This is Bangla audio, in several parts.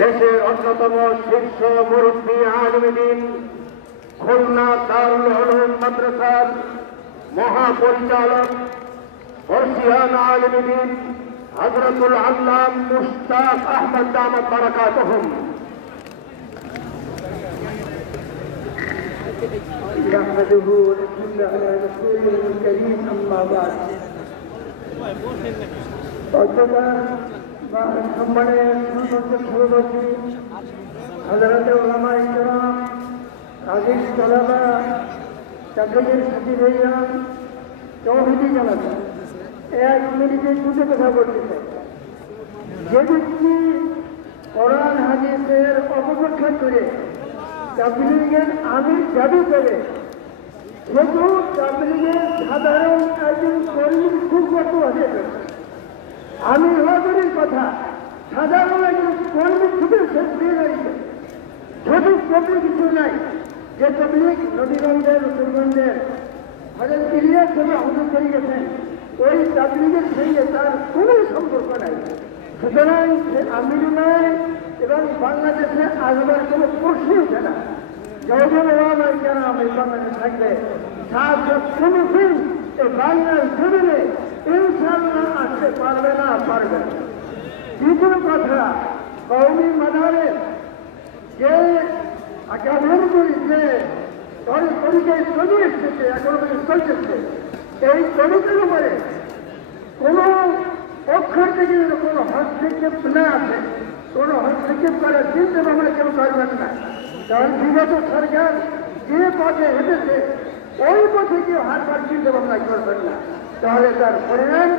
দেশের অন্যতম শীর্ষ মুরব্বী আলেমে দ্বীন খুলনা দারুল উলুম মাদ্রাসার মহাপরিচালক বর্ষিয়ান আলেমে দ্বীন হযরতুল আল্লাম মুশতাক আহমদ দামাত বারাকাতুহুম। نحمده ونصلي على رسوله الكريم أما بعد সম্মানের সভাপতি হযরত উলামায়ে কেরাম, আজিজ তালাবা, চাকরির সাথীরা, তৌহিদি জানাতা, এক মিনিটে দুটো কথা বলতে চাই। যে ব্যক্তি কোরআন হাদিসের অপব্যাখ্যা করে তাবলীগের আমির দাবি করে, শুধু তাবলীগের সাধারণ একজন কর্মীর খুব হতে আমি হওয়ার কথা সাধারণ একজন কর্মী খুবই সক্রিয় রয়েছে। শুধু তবলিগ কিছু নাই, যে তবলিগ নবীগঞ্জের রসুলগঞ্জের হযরত ইলিয়াস হুজুর করে গেছেন, ওই তাবলীগের সঙ্গে তার কোনো সম্পর্ক নাই। সুতরাং সে আমির নয় এবং বাংলাদেশে আসবার কোনো প্রশ্নই ওঠে না। যখন ওলামায়ে কেরাম এই বাংলাদেশে থাকবে, কোনোদিন এই বাংলার জমিনে ইনশাআল্লাহ আসতে পারবে না। দ্বিতীয় কথা, কওমি মাদারে যে আকাবের যে তরিকায় চলে এসেছে, এখনো চলতেছে, এই তরিকার উপরে কোনো পক্ষ থেকে কোনো হস্তক্ষেপ না আছে, কোনো হস্তক্ষেপ করার চিন্তা ভাবনা কেউ করবেন না। কারণ বিগত সরকার যে পথে হেঁটেছে ওই পথে কেউ হাঁটবার চিন্তা ভাবনা করবেন না, তাহলে তার পরিণাম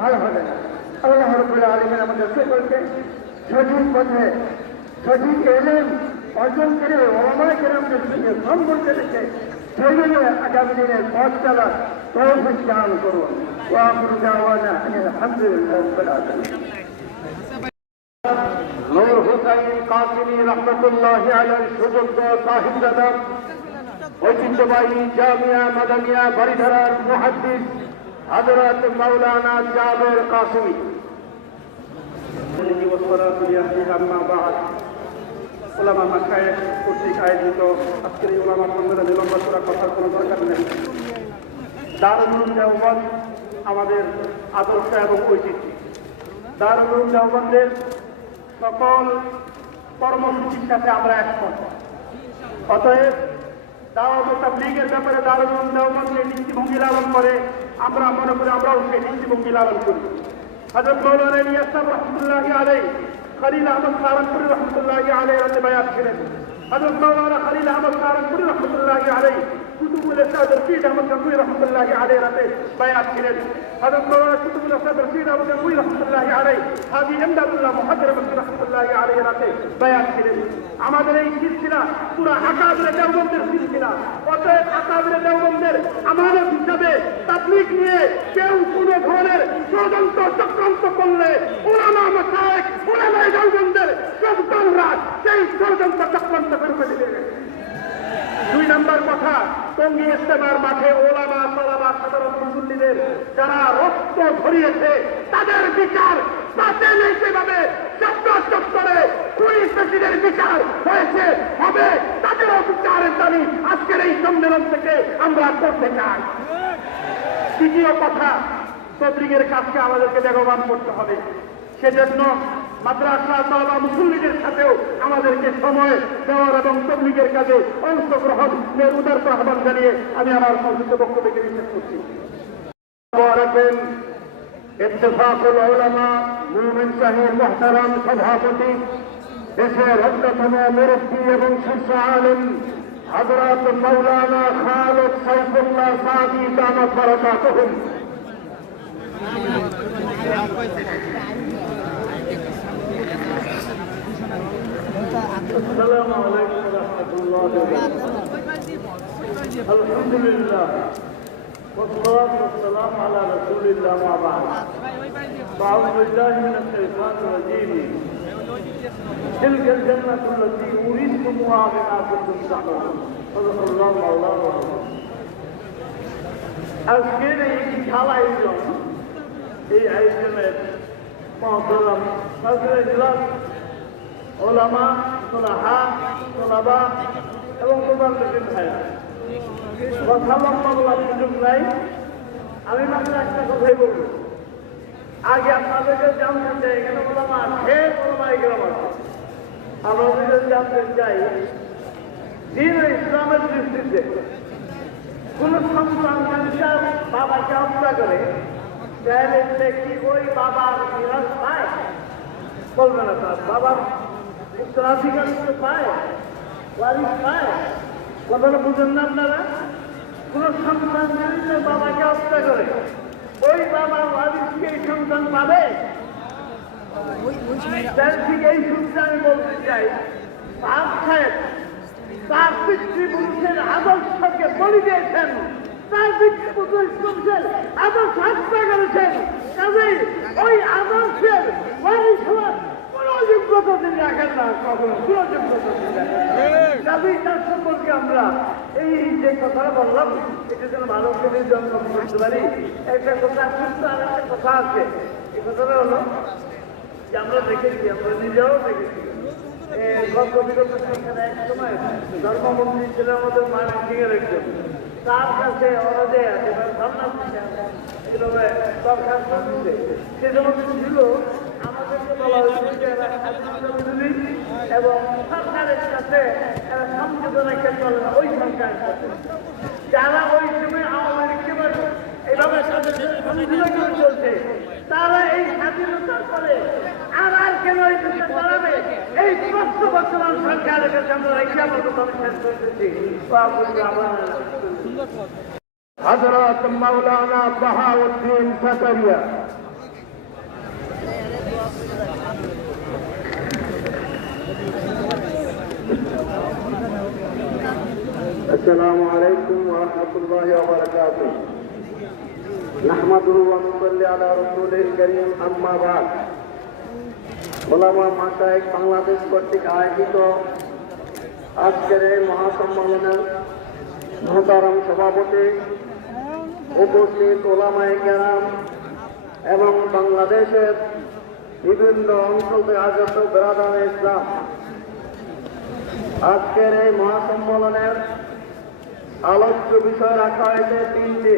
ভালো হবে না। আল্লাহ রাব্বুল আলামিন আমাদের সকলকে সঠিক পথে সঠিক ইলম অর্জন করে ওলামায়ে কেরামদের সঙ্গে সম্পর্ক রেখে সেইভাবে আগামী দিনের পথ চলার তৌফিক দান করুন। ওয়া আখিরু দাওয়ানা আলহামদুলিল্লাহি রাব্বিল আলামিন। নূর হুসাইন কাসিমি রহমতুল্লাহি আলাইহির সুযোগ্য সাহিবজাদা ঐতিহ্যবাহী জামিয়া মাদানিয়া বাড়িধারার মুহাদ্দিস হযরত মাওলানা জাবের কাসিমি। ওলামা মাশায়েখ কর্তৃক আয়োজিত আজকের এই ওলামা সম্মেলনে লম্বা চড়া কথার কোনো দরকার নেই। দারুল উলুম দেওবন্দ আমাদের আদর্শ এবং ঐতিহ্য। দারুল উলুম দেওবন্দের সকল কর্মসূচির সাথে আমরা একমত। অতএব দাওয়াত ও তাবলীগের ব্যাপারে দারুল উলুম দেওবন্দ যে দৃষ্টিভঙ্গি লালন করে, আমরা মনে করি আমরাও সেই দৃষ্টিভঙ্গি লালন করি। হযরত মাওলানা ইলিয়াস রহমতুল্লাহি আলাইহি খলিল আহমদ সারানপুরি রহমতুল্লাহি আলাইহি রাতে বায়াত ছিলেন। হযরত মাওলানা খলিল আহমদ সারানপুরি রহমতুল্লাহি আলাইহি কুতুবুল ইরশাদ রশিদ আহমদ গঙ্গুই রহমতুল্লাহি আলাইহি রাতে বায়াত ছিলেন। হযরত মাওলানা কুতুবুল ইরশাদ রশিদ আহমদ গঙ্গুই রহমতুল্লাহি আলাইহি হাজী ইমদাদুল্লাহ মুহাদ্দির রহমতুল্লাহি আলাইহি রাতে বায়াত ছিলেন। আমাদের এই সিলসিলা পুরো আকাবিরে দেওবন্দের সিলসিলা। অতএব আকাবিরে দেওবন্দের আমানত হিসাবে তাবলীগ নিয়ে কেউ কোনো ধরনের ষড়যন্ত্র চক্রান্ত করলে উলামা মাশায়েখ উলামায়ে দেওবন্দের সন্তানরা সেই ষড়যন্ত্র চক্রান্ত করবে দিবে। দুই নম্বর কথা, টঙ্গী ইজতেমার মাঠে ওলামা তালাবা সাধারণ মুসল্লিদের যারা রক্ত ঝরিয়েছে তাদের বিচার বাতিল হিসেবে চত্বর চত্বরে খুনি ফ্যাসিদের বিচার হয়েছে হবে, তাদেরও বিচারের দাবি আজকের এই সম্মেলন থেকে আমরা করতে চাই। তৃতীয় কথা, তাবলীগের কাজকে আমাদেরকে বেগবান করতে হবে। সেজন্য মাদ্রাসা তাওবা মুসল্লিদের সাথেও আমাদেরকে সময় দেওয়ার এবং তাবলীগের কাজে অংশগ্রহণের উদার আহ্বান জানিয়ে আমি আমার সংক্ষিপ্ত বক্তব্যকে শেষ করছি। ইত্তেফাকুল উলামা মুমিন শাহীর মুহতারাম সভাপতি, দেশের অন্যতম মুরব্বী এবং শীর্ষ আলেম হযরত মাওলানা খালেদ সাইফুল্লাহ সাদি দামাত বারাকাতুহুম। السلام عليكم ورحمة الله وبركاته. الحمد لله والصلاة والسلام على رسول الله وبعد. أعوذ بالله من الشيطان الرجيم. تلك الجنة التي أورثتموها بما كنتم تعملون. صدق الله مولانا العظيم. আজকের এই বিশাল আয়োজন, এই আয়োজনের মহতরম সদর ইজলাস ওলামা, সোলাহা, সোলাবা এবং মোবাল্লিগিন ভাইরা, কথা লম্বা বলার সুযোগ নাই। আমি মাত্র একটা কথাই বলবো। আগে আপনাদেরকে জানতে চাই এখানে ওলামা আছে, ওলামা ইকরাম আছে। আমাদের জানতে চাই দিন ইসলামের দৃষ্টিতে কোন সন্তান তার বাবাকে হত্যা করে তাহলে সে কি ওই বাবার মিরাজ পায়? বলবে না, তার বাবার উত্তরাধিকার পায়, ওয়ারিশ পায়। কথাটা বুঝেন না আপনারা? কোন সন্তান যদি তার বাবাকে হত্যা করে ওই বাবার ওয়ারিশকে এই সন্তান পাবে? ঠিক এই সূত্রে আমি বলতে চাই, তার সাহেব তার পিতৃপুরুষের আদর্শকে বলি দিয়েছেন, তার পিতৃপুরুষের আদর্শ হত্যা করেছেন। কাজেই ওই আদর্শের ওয়ারিশ হওয়ার কোন যোগ্যতা তিনি রাখেন না, কখনো কোন যোগ্যতা তিনি রাখেন না। কাজেই তার সম্পর্কে আমরা এই যে কথা বললাম এটা যেন ভালো করে জন্ম করতে পারি। একটা কথা কিন্তু আর একটা কথা আছে। এই কথাটা হলো যে আমরা দেখেছি, আমরা নিজেও দেখেছি গত বিগত সংখ্যার এক সময় ধর্মমন্ত্রী ছিলেন আমাদের মানব সিংহের একজন। তার কাছে ওরা যে দরখাস্ত দিচ্ছে, সে সমস্ত ছিল আমাদেরকে বলা হয়েছিল যে এরা বিরোধী এবং সরকারের কাছে এরা সমঝোতা রেখে চলে না ওই সরকারের সাথে। যারা ওই সময় আওয়ামী লীগকে এইভাবে সমঝোতা করে চলছে, তারা এই স্বাধীনতার পরে আর কেন এই দেশে দাঁড়াবে? এই প্রশ্ন বর্তমান সরকারের কাছে আমরা রেখে আমার কথা আমি শেষ করতেছি। হযরত মাওলানা বাহাউদ্দিন জাকারিয়া। আসসালামু আলাইকুম ওয়া রাহমাতুল্লাহি ওয়া বারাকাতুহু। নাহমাদুহু ওয়া নুসাল্লি আলা রাসূলিল কারীম, আম্মা বা'দ। ওলামা মাশায়েখ বাংলাদেশ কর্তৃক আয়োজিত আজকের এই মহাসম্মেলনের মহতারাম সভাপতি, উপস্থিত ওলামায়ে কেরাম এবং বাংলাদেশের বিভিন্ন অঞ্চল থেকে আগত বেরাদানে ইসলাম, আজকের এই মহাসম্মেলনের আলোচ্য বিষয় রাখা হয়েছে তিনটি।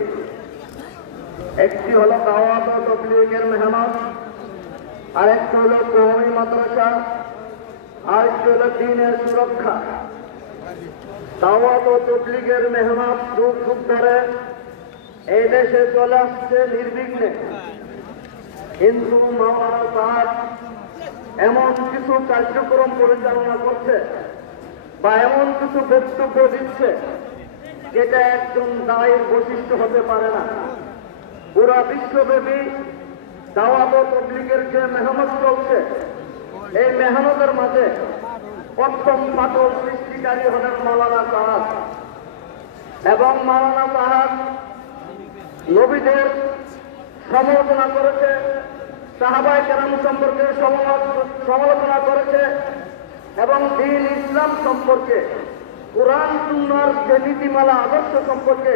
একটি হল দাওয়াত ও তাবলীগের মেহনত, আরেকটি হল কওমি মাদ্রাসা, আরেকটি হল দ্বীনের সুরক্ষা। দাওয়াত ও তাবলীগের মেহনত যুগ যুগ ধরে এই দেশে চলে আসছে নির্বিঘ্নে, কিন্তু মাওলানা সাহেব এমন কিছু কার্যক্রম পরিচালনা করছে বা এমন কিছু বক্তব্য দিচ্ছে যেটা একজন দায়ীর বৈশিষ্ট্য হতে পারে না। পুরা বিশ্বব্যাপী দাওয়াত ও তাবলীগের যে মেহনত চলছে, এই মেহনতের মাঝে প্রথম ফাটল সৃষ্টিকারী হলেন মাওলানা সাহেব। এবং মাওলানা সাহেব নবীদের সমালোচনা করেছে, সাহাবায়ে কেরাম সম্পর্কে সমালোচনা করেছে এবং দ্বীন ইসলাম সম্পর্কে, কুরআন সুন্নাহর যে নীতিমালা আদর্শ সম্পর্কে,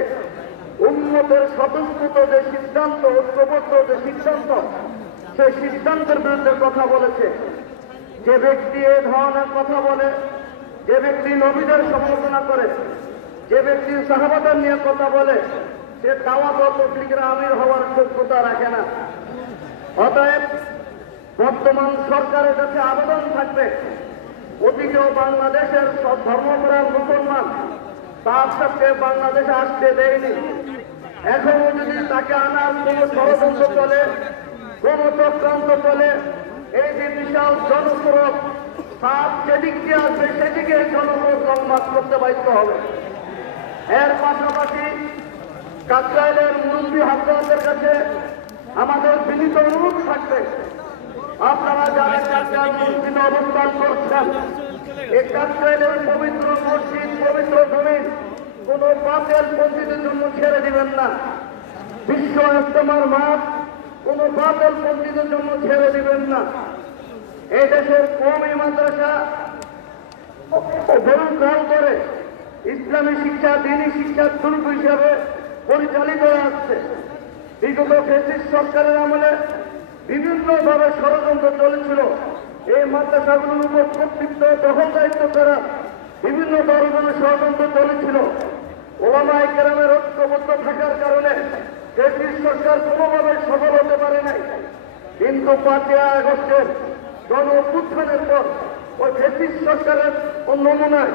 উম্মতের স্বতঃস্ফূর্ত যে সিদ্ধান্ত, ঐক্যবদ্ধ যে সিদ্ধান্ত, সেই সিদ্ধান্তের বিরুদ্ধে কথা বলেছে। যে ব্যক্তি এ ধরনের কথা বলে, যে ব্যক্তি নবীদের সমালোচনা করে, যে ব্যক্তি সাহাবাদের নিয়ে কথা বলে, সে দাওয়াত ও তাবলীগের আমির হওয়ার যোগ্যতা রাখে না। অতএব বর্তমান সরকারের কাছে আবেদন থাকবে, অতীতেও বাংলাদেশের সব ধর্মপ্রাণ মুসলমান তার সাথে বাংলাদেশে আসতে দেয়নি। এখনো যদি তাকে আনার কোন ষড়যন্ত্র চলে, কোন চক্রান্ত চলে, এই যে বিশাল জনস্রোত তার যেদিক দিয়ে আসবে সেদিকে জনস্রোত সংবাদ করতে বাধ্য হবে। এর পাশাপাশি কাকরাইলের মুরব্বী হাজরাতের কাছে আমাদের বিনীত অনুরোধ থাকবে, আপনারা যারা কাকরাইল মসজিদে অবস্থান করছেন, এই কাকরাইলের পবিত্র মসজিদ, পবিত্র জমিন কোন বাতিল পন্থীদের জন্য ছেড়ে দিবেন না। বিশ্ব ইজতেমার মাঠ কোন বাতিল পন্থীদের জন্য ছেড়ে দিবেন না। এই দেশের কওমি মাদ্রাসা বহুকাল ধরে ইসলামী শিক্ষা, দ্বীনি শিক্ষার স্বরূপ হিসাবে পরিচালিত হয়ে আসছে। বিগত ফ্যাসিস্ট সরকারের আমলে বিভিন্নভাবে ষড়যন্ত্র চলেছিল, এই মাদ্রাসাগুলোর উপর কর্তৃত্ব দখল দায়িত্ব করা বিভিন্ন ধরনের ষড়যন্ত্র চলেছিল। ওলামায়ে কেরামের ঐক্যবদ্ধ থাকার কারণে ব্রিটিশ সরকার কোনোভাবে সফল হতে পারে নাই। কিন্তু 5ই আগস্টের গণ অভ্যুত্থানের পর ওই ব্রিটিশ সরকারের নমুনায়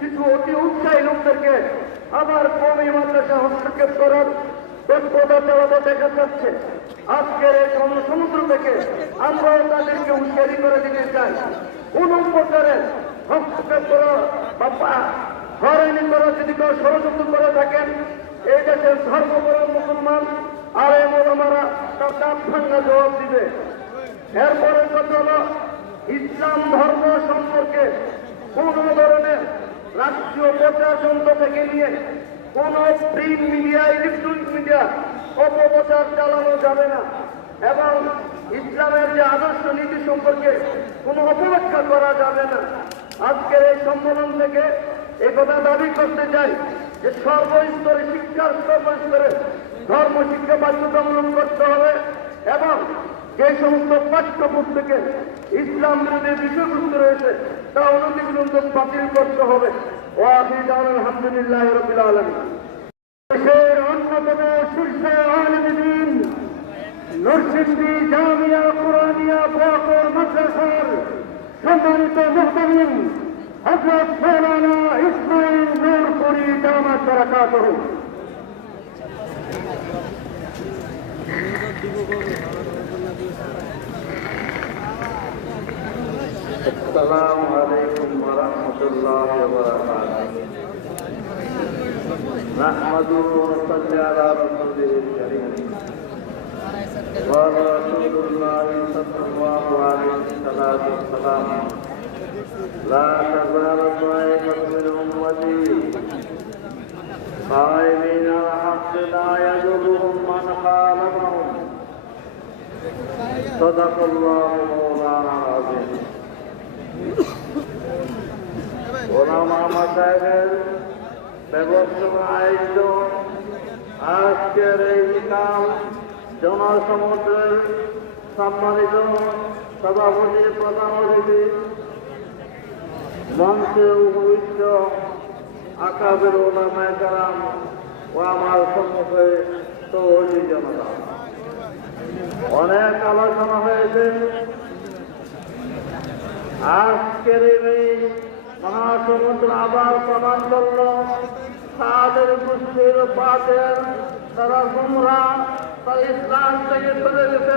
কিছু অতি উৎসাহী লোকদেরকে আবার কওমি মাদ্রাসা হস্তক্ষেপ করার তৎপরতা চালাতে দেখা যাচ্ছে। আজকের এই সমুদ্র থেকে আমরাও তাদেরকে হুঁশিয়ারি করে দিতে চাই, কোন প্রকারের হস্তক্ষেপ করা বা হয়রানি করা যদি কেউ ষড়যন্ত্র করে থাকেন, এই দেশের ধর্মপরায়ণ মুসলমান আর এই ওলামারা তার দাঁত ভাঙা জবাব দিবে। এরপরে কথা হলো ইসলাম ধর্ম সম্পর্কে কোন ধরনের রাষ্ট্রীয় প্রচার যন্ত্র থেকে নিয়ে কোন প্রিন্ট মিডিয়া, ইলেকট্রনিক মিডিয়া অপপ্রচার চালানো যাবে না এবং ইসলামের যে আদর্শ নীতি সম্পর্কে কোনো অপব্যাখ্যা করা যাবে না। আজকের এই সম্মেলন থেকে এই কথা দাবি করতে চাই যে সর্বস্তরে শিক্ষার সর্বস্তরে ধর্ম শিক্ষা বাধ্যতামূলক করতে হবে এবং যে সমস্ত পাঠ্যপুস্তকে ইসলাম বিরোধী বিষয়বস্তু রয়েছে তা অনতিবিলম্ব বাতিল করতে হবে। আলহামদুলিল্লাহ রাব্বিল আলামিন। দেশের অন্যতম শীর্ষ আলেম দ্বীন নরসিংদী জামিয়া কুরআনিয়া ফখর মাদ্রাসার সম্মানিত মুহতামিম হযরত মাওলানা ইসমাইল নূরপুরী দামাত বারাকাতুহু। السلام عليكم ورحمة الله وبركاته. نحمده ونصلي على رسوله الكريم. قال رسول الله صلى الله عليه وسلم: لا تزال طائفة من أمتي قائمين على الحق لا يضرهم من خالفهم. صدق الله مولانا العظيم. ওলামা মাসায়েখের ব্যবস্থাপনা আয়োজন আজকের এই বিকাল জনসমুদ্রের সম্মানিত সভাপতি প্রধান অতিথি মঞ্চে উপবিষ্ট আকাবের ওলামায়ে কেরাম ও আমার সম্মুখে তৌহিদি জনতা, অনেক আলোচনা হয়েছে। আজকের এই মহাসমুদ্র আবার প্রমাণ করল তাদের গোষ্ঠীর পাতের তারা গুমরা, তারা ইসলাম থেকে চলে গেছে,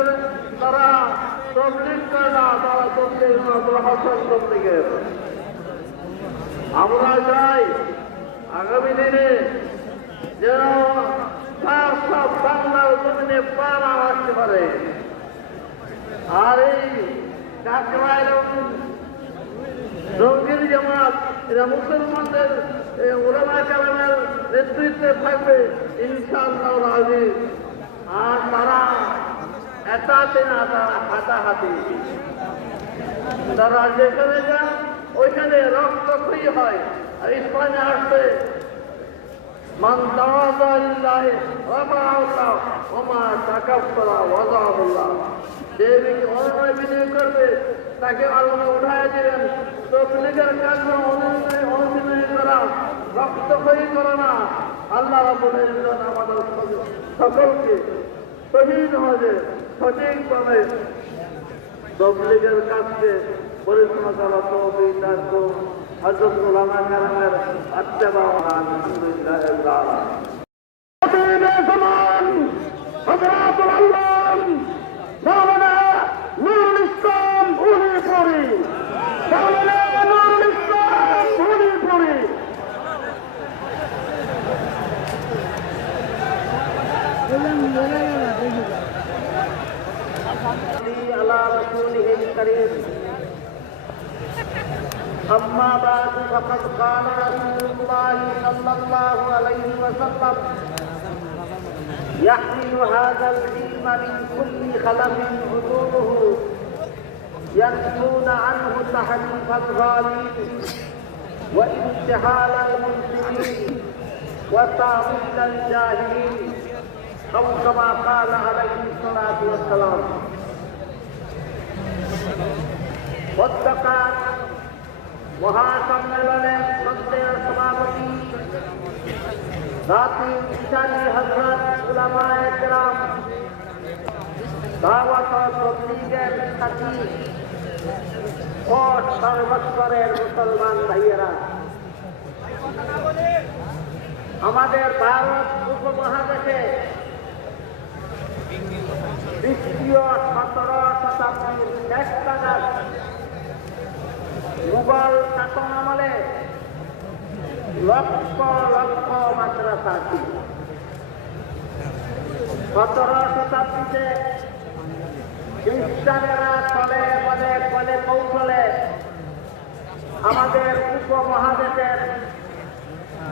তারা তবলিগ করে না, তারা তবলিগ হাসন করতে গেছে। আমরা চাই আগামী দিনে যেন সব বাংলার জমিনে প্রাণ আসতে পারে। আর এই জঙ্গির জামাত এরা মুসলমানদের ওলামায়ে কেরামের নেতৃত্বে থাকবে ইনশাআল্লাহ আজিজ। আর তারা এটাতে না, তারা হাতাহাতি, তারা যেখানে যান ওইখানে রক্তক্ষয়ী হয়। আর ইসলামে আসছে মান তাওয়াযা লিল্লাহি রাফাআল্লাহ ওয়া মা তাকাব্বারা ওয়াযাহুল্লাহ। যে ব্যক্তি অন্যায় বিনয় করবে তাকে আল্লাহ উঠায় দিবেন। তবলীগের কাজে অনুনয় করা, রক্তক্ষয়ী করা না। আল্লাহ রাব্বুল ইজ্জত আমাদের সকলকে সঠিকভাবে সঠিকভাবে তবলীগের কাজকে পরিচালনা করা তৌফিক দান করুন। হযরত ওলামায়ে কেরামের ইত্তেবা ও আলহামদুলিল্লাহ রাব্বিল আলামিন। হযরতুল আল্লাহ মাওলানা নুরুল ইসলাম উলিপুরি, মাওলানা নুরুল ইসলাম উলিপুরি। আলা রাসূলিহিল কারীম। أما بعد فقد قال رسول الله صلى الله عليه وسلم: يحمل هذا العلم من كل خلف حضوره ينفون عنه تحريف الغالين وامتحان المنكرين وتعويل الجاهلين، أو كما قال عليه الصلاة والسلام. পদ্মকার মহাসম্মেলনের শ্রদ্ধেয় সভাপতি রাতির ইসানি হযরত উলামায়ে কেরাম, দাওয়াত ও তবলীগের সাথী ও সর্বস্তরের মুসলমান ভাইয়েরা, আমাদের ভারত উপমহাদেশে দ্বিতীয় 17 শতাব্দীর শেষ নাগাদ মুঘল শাসন আমলে লক্ষ লক্ষ মাদ্রাসা ছিল। 17 শতাব্দীতে খ্রিস্টানেরা তলে বলে কলে কৌশলে আমাদের উপমহাদেশের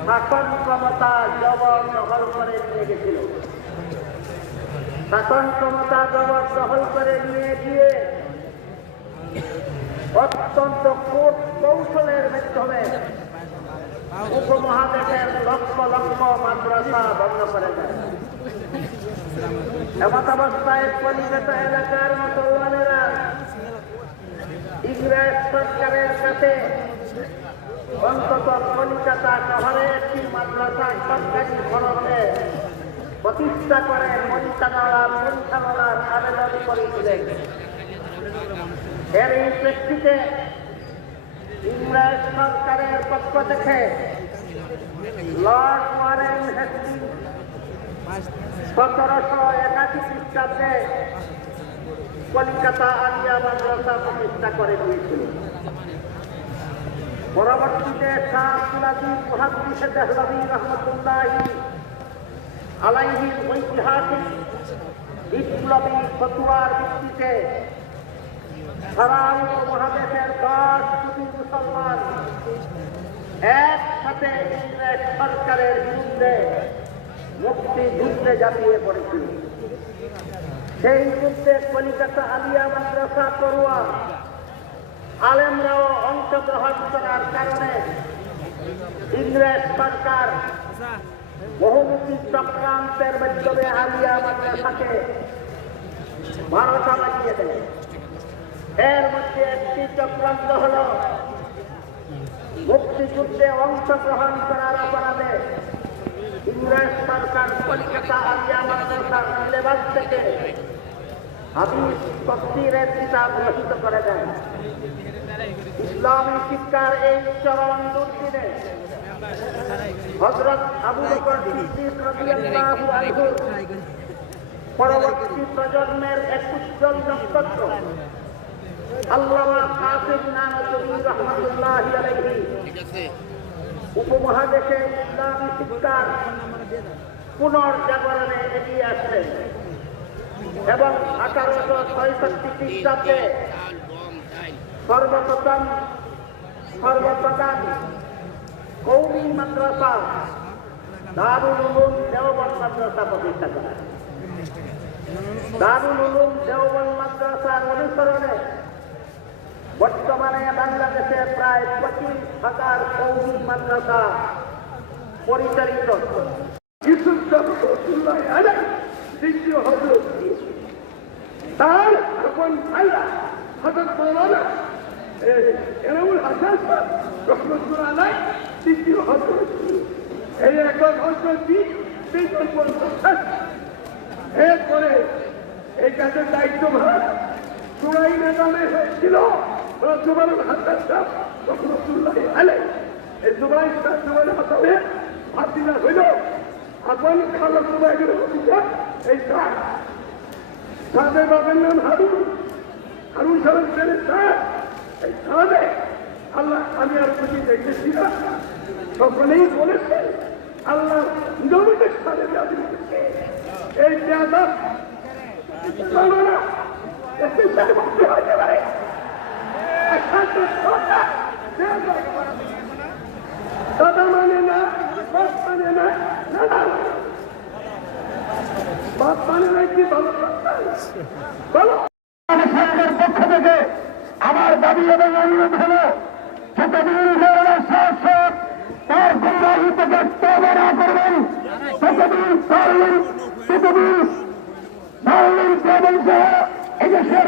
শাসন ক্ষমতা জবরদখল করে নিয়ে গেছিল। শাসন ক্ষমতা জবরদখল করে নিয়ে গিয়ে অত্যন্ত কূট কৌশলের মাধ্যমে উপমহাদেশের লক্ষ লক্ষ মাদ্রাসা বন্ধ করে দেয়। এমত অবস্থায় কলিকাতা এলাকার মুসলমানেরা ইংরেজ সরকারের কাছে অন্তত কলিকাতা শহরে একটি মাদ্রাসা সরকারি খরচে প্রতিষ্ঠা করে পরিচালনার আবেদন করেছিলেন। এর এই প্রেক্ষিতে ইংরেজ সরকারের পক্ষ থেকে লর্ড ওয়ারেন হেস্টিংস 1781 খ্রিস্টাব্দে কলিকাতা আলিয়া মাদ্রাসা প্রতিষ্ঠা করে দিয়েছিল। পরবর্তীতে শাহ আব্দুল আজিজ মুহাদ্দিস দেহলভী রহমতুল্লাহি আলাইহির ঐতিহাসিক বিপ্লবী ফতোয়ার ভিত্তিতে সারা উপমহাদেশের 10 কোটি মুসলমান একসাথে ইংরেজ সরকারের বিরুদ্ধে মুক্তিযুদ্ধে ঝাঁপিয়ে পড়েছিল। সেই যুদ্ধে কলিকাতা আলিয়া মাদ্রাসা পড়ুয়া আলেমরাও অংশগ্রহণ করার কারণে ইংরেজ সরকার বহুমুখী চক্রান্তের মাধ্যমে আলিয়া মাদ্রাসাকে ভারতা লাগিয়ে দেয়। এর মধ্যে একটি চক্রান্ত হল মুক্তিযুদ্ধে অংশগ্রহণ করার অপরাধে ইংরেজ সরকার কলিকাতা আলিয়া মাদ্রাসার সিলেবাস থেকে হাদিস তাফসীরের কিতাব রচিত করে দেন। ইসলামী শিক্ষার এই চরম দুর্দিনে হযরত আবু বকর সিদ্দিক রাদিয়াল্লাহু আনহু পরবর্তী প্রজন্মের এক উজ্জ্বল নক্ষত্র আল্লামা কাসিম নানতুবি রহমাতুল্লাহি আলাইহি উপমহাদেশে ইসলামী শিক্ষার পুনর্জাগরণে এগিয়ে আসলেন এবং 1866 খ্রিস্টাব্দে সর্বপ্রথম কওমি মাদ্রাসা দারুল উলুম দেওবন্দ মাদ্রাসা প্রতিষ্ঠা করেন। দারুল উলুম দেওবন্দ মাদ্রাসার অনুসরণে বর্তমানে বাংলাদেশে প্রায় 25,000 কওমি মাদ্রাসা পরিচালিত। দ্বিতীয় হযরত তার আপন ভাইরা হযরত মাওলানা এনামুল হাসান রহমতুল্লাহ আলাইহি দ্বিতীয় হযরত এই একজন হযরতী তিনজন পরিচালক। এরপরে এই কাজের দায়িত্বভার সুরাই নামে হয়েছিল জুবাইর হাসান রহমতুল্লাহ আলাইহি। এই জুবাইর হাসানের ভাতিজা হইল আপন খালা জুবাইরের ভাতিজা এই সাদের বাবার নাম হারুন সাহেব ছেলে এই সাদে আল্লাহ আমি আর কিছু দেখেছি না, সকলেই বলেছে আল্লাহ নবীদের সাথে এই পেয়াদা হতে পারে দাদা মানে না, বাপ মানে না, দাদা বাপ মানে না, কি ভালো বলো। পক্ষ থেকে আমার দাবি এবং অনুরোধ হল তার গুমরাহি থেকে তওবা না করবেন ততদিন এদেশের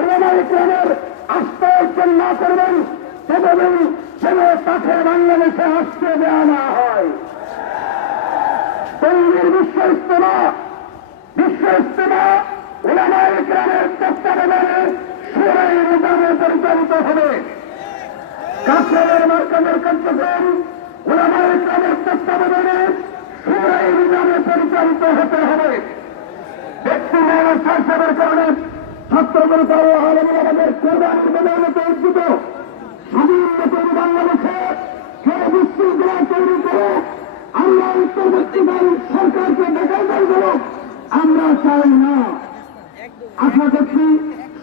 উলামায়ে কেরামের আসতে না করবেন ততদিন যেন তাকে বাংলাদেশে আসতে দেওয়া না হয়। তৈরির বিশ্ব ইস্তেমা ওলামায়ে কেরামের তত্ত্বাবধানে সূরায়ে নিজামে পরিচালিত হবে। কাফের মার্কাজের কার্যক্রম ওলামায়ে কেরামের তত্ত্বাবধানে সূরায়ে নিজামে পরিচালিত হতে হবে। ব্যক্তি মৌলানা সাহেবের কারণে ছাত্রদের কারো আলমের কোরবানি মেধানত উদ্ভূত স্বাধীনতা বাংলাদেশে কেউ বিশৃঙ্খলা তৈরি করে আমরা উত্তরবর্তীকালীন সরকারকে বেকার করব আমরা চাই না। আশা করছি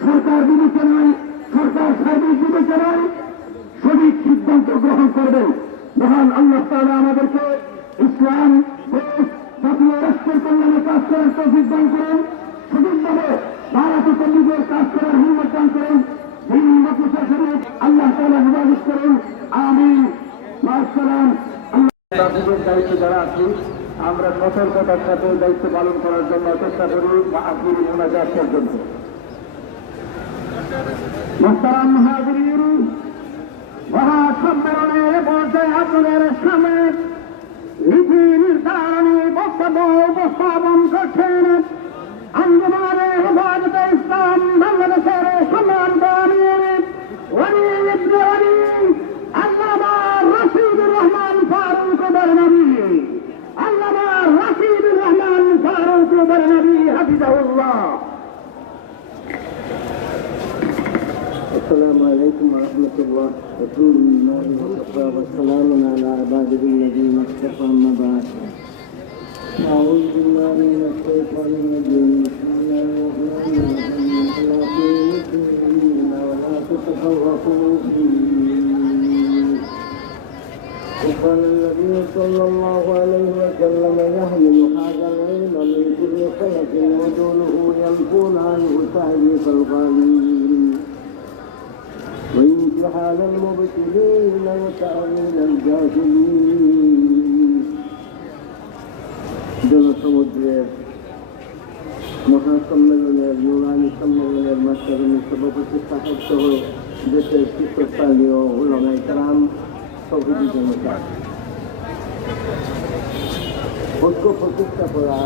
সরকার বিবেচনায়, সরকার সার্বিক বিবেচনায় সঠিক সিদ্ধান্ত গ্রহণ করবেন। মহান আল্লাহ তাআলা আমাদেরকে ইসলাম জাতীয় রাষ্ট্রের কল্যাণে কাজ করার তৌফিক দান করেন, সঠিকভাবে ভারত তবলিগের কাজ করার হিম্মত দান করেন। আল্লাহ তাআলা হেফাজত করেন। আমিন। মা'আস-সালাম। আল্লাহ দায়িত্ব যারা আছি আমরা সতর্কতার সাথে দায়িত্ব পালন করার জন্য চেষ্টা করি বা আখিরি মোনাজাত পর্যন্ত। মুহতারাম হাজিরিন, মহাসম্মেলনের পর্যায়ে আপনাদের সামনে নীতি নির্ধারণী বক্তব্য উপস্থাপন করছেন আঞ্জুমানে হেফাজতে ইসলাম বাংলাদেশের সম্মানিত আমির ওয়ালি ইবনে ওয়ালি আল্লামা রশিদুর রহমান ফারুক বারনাবী, আল্লামা রশিদুর রহমান ফারুক বারনাবী হাফিজাহুল্লাহ। السلام عليكم ورحمة الله وبركاته والسلام على عباده الذين اصطفى أما بعد أعوذ بالله من الشيطان الرجيم بسم الله الرحمن الرحيم لا تؤمنون ولا تتفرقوا فيه وقال النبي صلى الله عليه وسلم يحمل هذا العلم من كل خلق وجوله ينفون عنه تعريف الغالين وامتحان المبتلين وتأويل الجاهلين। জনসমুদ্রের মহাসম্মেলনের ইউনানি সম্মেলনের মাস্টারী সভাপতি সাহেব সহ দেশের শীর্ষস্থানীয় উলামায়ে কেরাম সভাপতি জনতা, ঐক্য প্রতিষ্ঠা করা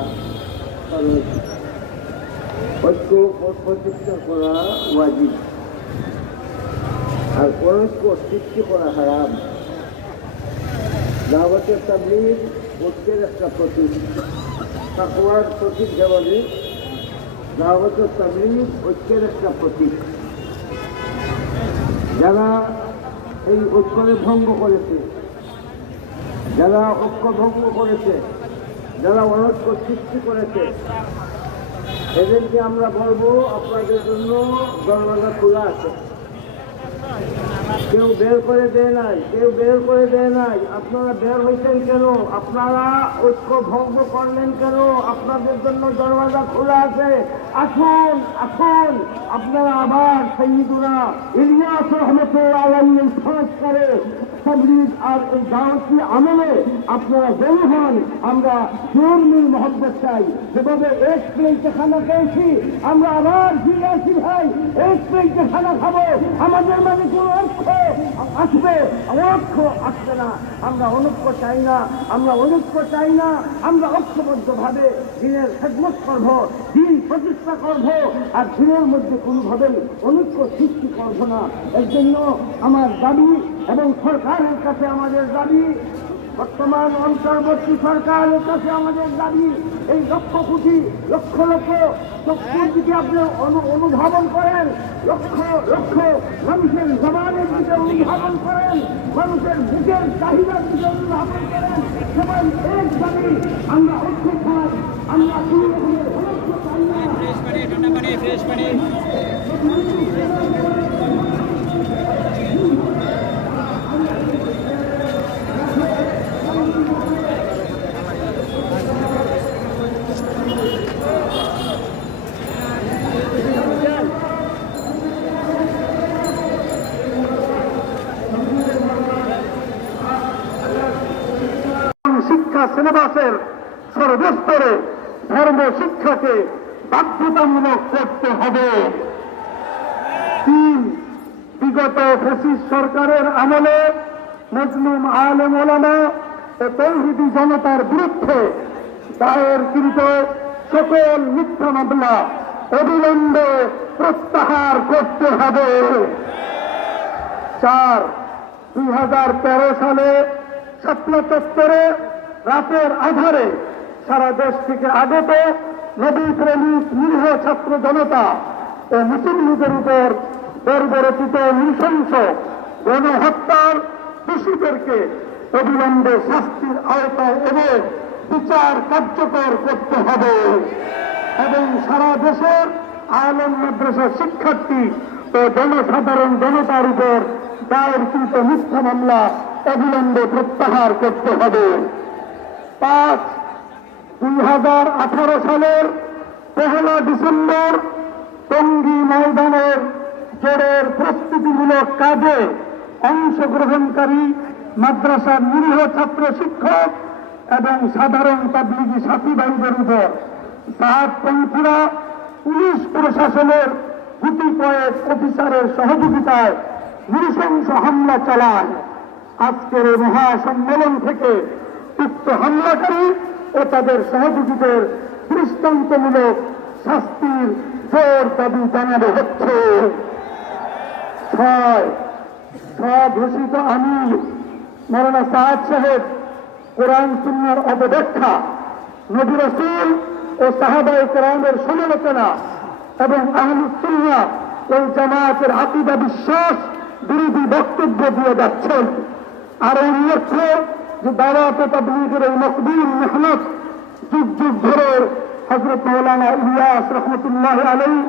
ওয়াজিব আর ঐক্য সৃষ্টি করা হারাম। দাওয়াতে তাবলীগ ঐক্যের একটা প্রতীক, তাকওয়ার প্রতীক যেভাবে দাওয়াতে তাবলীগ ঐক্যের একটা প্রতীক। যারা এই ঐক্যকে ভঙ্গ করেছে, যারা ঐক্য ভঙ্গ করেছে, যারা অনৈক্য সৃষ্টি করেছে, এদেরকে আমরা বলবো আপনাদের জন্য দরজা খোলা আছে। কেউ বের করে দেয় নাই, কেউ বের করে দেয় নাই। আপনারা বের হয়েছেন কেন? আপনারা ঐক্য ভঙ্গ করলেন কেন? আপনাদের জন্য দরওয়াজা খোলা আছে। আসুন আসুন, আপনারা আবার সাইয়্যিদুনা ইলিয়াস রহমাতুল্লাহ আলাইহির সংস্কারে তাবলীগ আর এই দাওয়াতি আমলে আপনারা বের হন। আমরা সুরমিল মহব্বত চাই। যেভাবে এক প্লেটে খানা খেয়েছি, আমরা আবার ফিরে আসি ভাই, এক প্লেটে খানা খাবো। আমাদের মানে কোনো ঐক্য আসবে, অনৈক্য আসবে না। আমরা অনৈক্য চাই না, আমরা অনৈক্য চাই না। আমরা ঐক্যবদ্ধভাবে দিনের খেদমত করব, দিন প্রতিষ্ঠা করব, আর দিনের মধ্যে কোনোভাবেই অনৈক্য সৃষ্টি করব না। এর জন্য আমার দাবি এবং সরকারের কাছে আমাদের দাবি, বর্তমান অন্তর্বর্তী সরকারের কাছে আমাদের দাবি, এই লক্ষ কোটি লক্ষ লক্ষ চক্ষুর দিকে আপনি অনুধাবন করেন, লক্ষ লক্ষ মানুষের জবানের দিকে অনুধাবন করেন, মানুষের বুকের চাহিদার দিকে অনুধাবন করেন। সবাই এক দাবি, আমরা ঐক্য চাই, আমরা কোনো রকমের অনৈক্য চাই না। শিক্ষা সিলেবাসের সর্বস্তরে ধর্ম শিক্ষাকে বাধ্যতামূলক করতে হবে। 3 বিগত ফ্যাসিস্ট সরকারের আমলে মুসলিম আলেম ওলামা ও তৌহিদি জনতার বিরুদ্ধে দায়েরকৃত সকল মিথ্যা মামলা অবিলম্বে প্রত্যাহার করতে হবে। 4, 2013 সালে শাপলা চত্বরে রাতের আধারে সারা দেশ থেকে আগত নবী প্রেমিক নিরীহ ছাত্র জনতা ও মুসলিমদের উপর বর্বরচিত নৃশংস গণহত্যার দোষীদেরকে অবিলম্বে শাস্তির আওতায় এনে বিচার কার্যকর করতে হবে এবং সারা দেশের আলেম মাদ্রাসা শিক্ষার্থী ও জনসাধারণ জনতার উপর দায়েরকৃত মিথ্যা মামলা অবিলম্বে প্রত্যাহার করতে হবে। 5, 2018 সালের 1 ডিসেম্বর টঙ্গী ময়দানের জোরের প্রস্তুতিমূলক কাজে অংশগ্রহণকারী মাদ্রাসার নিরীহ ছাত্র শিক্ষক এবং সাধারণ তাবলিগী সাথী ভাইদের উপর জামাতপন্থীরা পুলিশ প্রশাসনের গুটি কয়েক অফিসারের সহযোগিতায় নৃশংস হামলা চালায়। আজকের এই মহাসম্মেলন থেকে উক্ত হামলাকারী ও তাদের সহযোগীদের দৃষ্টান্তমূলক শাস্তির জোর দাবি জানানো হচ্ছে। 6, ঘোষিত আমির মৌলানা সাদ সাহেব কোরআন সুন্নাহর অপব্যাখ্যা, নবী রাসূল ও সাহাবায়ে কেরামের সমালোচনা এবং আহলুস সুন্নাহ ওয়াল জামাতের আকীদা বিশ্বাস বিরোধী বক্তব্য দিয়ে যাচ্ছেন। আর উল্লেখ্য যে দাওয়াত ও তাবলীগের এই মকবুল মেহনত যুগ যুগ ধরে হযরত মাওলানা ইলিয়াস রহমতুল্লাহ আলাইহি,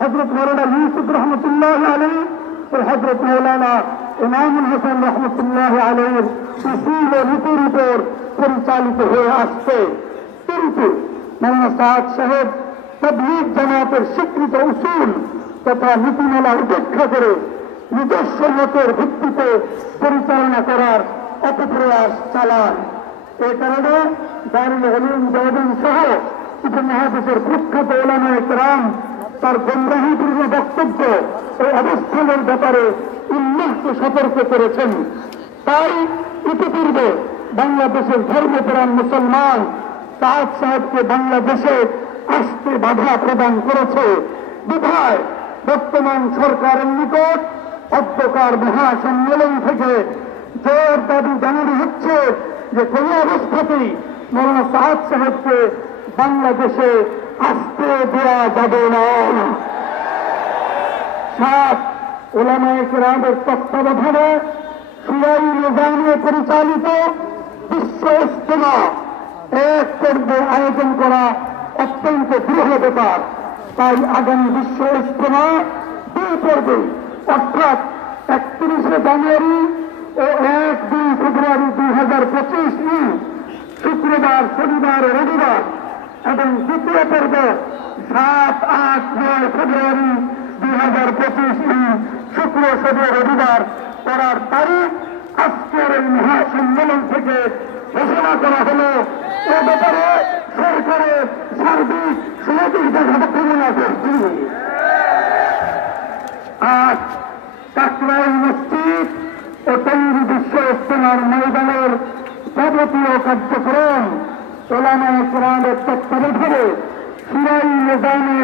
হযরত মাওলানা ইউসুফ রহমতুল্লাহ আলাইহি ও হযরত মাওলানা ইমামুল হোসেন রহমতুল্লাহ আলাইহির উসুল ও নীতির উপর পরিচালিত হয়ে আসছে। কিন্তু মাওলানা সাদ সাহেব তাবলীগ জামাতের স্বীকৃত উসুল তথা নীতিমালা উপেক্ষা করে নিজস্ব মতের ভিত্তিতে পরিচালনা করার অপপ্রয়াস চালান। এ কারণে দারুল উলুম দেওবন্দ সহ উপমহাদেশের প্রখ্যাত উলামায়ে কেরাম তার গোমরাহিপূর্ণ বক্তব্য ও অবস্থানের ব্যাপারে উল্লেখকে সতর্ক করেছেন। তাই ইতিপূর্বে বাংলাদেশের ধর্মপ্রাণ মুসলমান সাদ সাহেবকে বাংলাদেশে আসতে বাধা প্রদান করেছে বিধায় বর্তমান সরকারের নিকট অধ্যকার মহাসম্মেলন থেকে জোর দাবি জানানো হচ্ছে যে কোন অবস্থাতেই মৌলানা সাদ সাহেবকে বাংলাদেশে আসতে দেওয়া যাবে না। 7, উলামায়ে কেরামের তত্ত্বাবধানে শুরাই নিজামে পরিচালিত বিশ্ব ইজতেমা এক পর্বে আয়োজন করা অত্যন্ত বৃহৎ ব্যাপার। তাই আগামী বিশ্ব ইজতেমা 2 পর্বে অর্থাৎ 31 জানুয়ারি ও 1-2 ফেব্রুয়ারি 2025 শুক্রবার, শনিবার ও রবিবার এবং দ্বিতীয় পর্ব 7-8-9 ফেব্রুয়ারি 2025 শুক্র, শনি, রবিবার করার তারিখ আজকের এই মহাসম্মেলন থেকে ঘোষণা করা হলো। এ ব্যাপারে সরকারের সার্বিক সহযোগিতা কামনা করছি। 8, কাকরাইল মসজিদ ও টঙ্গী বিশ্ব ইজতেমার ময়দানের যাবতীয় কার্যক্রম উলামায়ে কেরামের তত্ত্বাবধানে শুরাই নিজামে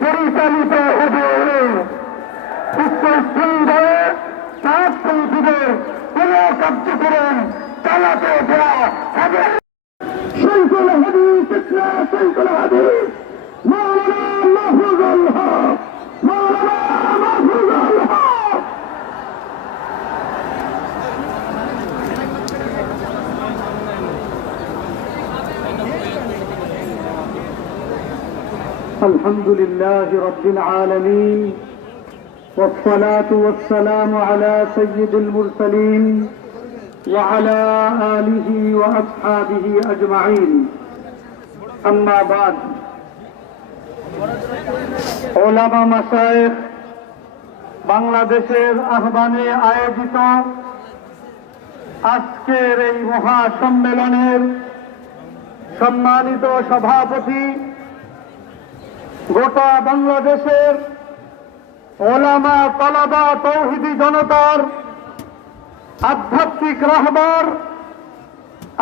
পরিচালিত হবে। উচ্চস্থানীয় সাতপন্থীদের কোন কার্যক্রম চালাতে দেওয়া হবে। শৈখুল হাদিস ইসলাম শৈখুল হাদিস মাওলানা মাহফুজুল হক, মাওলানা মাহফুজুল হক। الحمد لله رب العالمين والصلاة والسلام على سيد المرسلين وعلى آله وأصحابه أجمعين أما بعد উলামা মাশায়েখ বাংলাদেশের আহ্বানে আয়োজিত আজকের এই মহাসম্মেলনের সম্মানিত সভাপতি, গোটা বাংলাদেশের ওলামা তালাবা তৌহিদি জনতার আধ্যাত্মিক রাহবার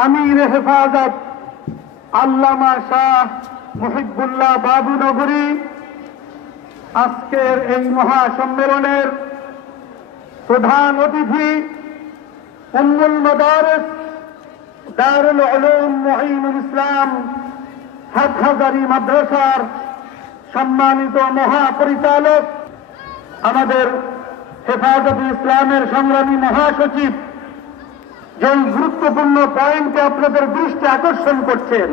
আমির হেফাজত আল্লামা শাহ মুহিবুল্লাহ বাবুনগরী আজকের এই মহাসম্মেলনের প্রধান অতিথি উম্মুল মাদারিস দারুল উলুম মুঈনুল ইসলাম হাটহাজারী মাদ্রাসার সম্মানিত মহাপরিচালক, আমাদের হেফাজতে ইসলামের সংগ্রামী মহাসচিব যেই গুরুত্বপূর্ণ পয়েন্টে আপনাদের দৃষ্টি আকর্ষণ করছেন,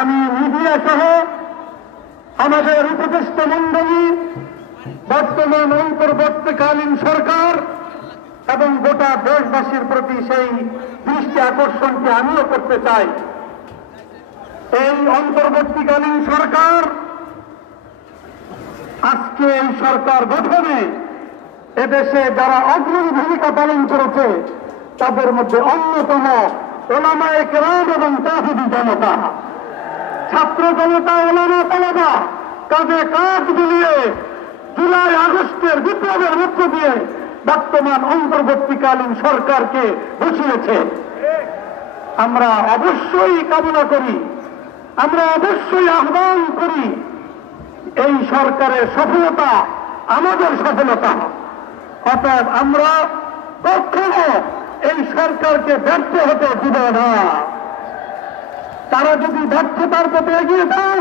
আমি মিডিয়া সহ আমাদের উপদেষ্টা মণ্ডলী, বর্তমান অন্তর্বর্তীকালীন সরকার এবং গোটা দেশবাসীর প্রতি সেই দৃষ্টি আকর্ষণকে আমিও করতে চাই। এই অন্তর্বর্তীকালীন সরকার, আজকে এই সরকার গঠনে এদেশে যারা অগ্রণী ভূমিকা পালন করেছে তাদের মধ্যে অন্যতম ওলামায়ে কেরাম এবং তাওহীদি জনতা, ছাত্র জনতা, ওলামা তালাবা কাঁধে কাঁধ মিলিয়ে জুলাই আগস্টের বিপ্লবের মধ্য দিয়ে বর্তমান অন্তর্বর্তীকালীন সরকারকে বসিয়েছে। আমরা অবশ্যই কামনা করি, আমরা অবশ্যই আহ্বান করি, এই সরকারের সফলতা আমাদের সফলতা। অতএব আমরা কখনো এই সরকারকে ব্যর্থ হতে দিব না। তারা যদি ব্যর্থতার পথে এগিয়ে যান,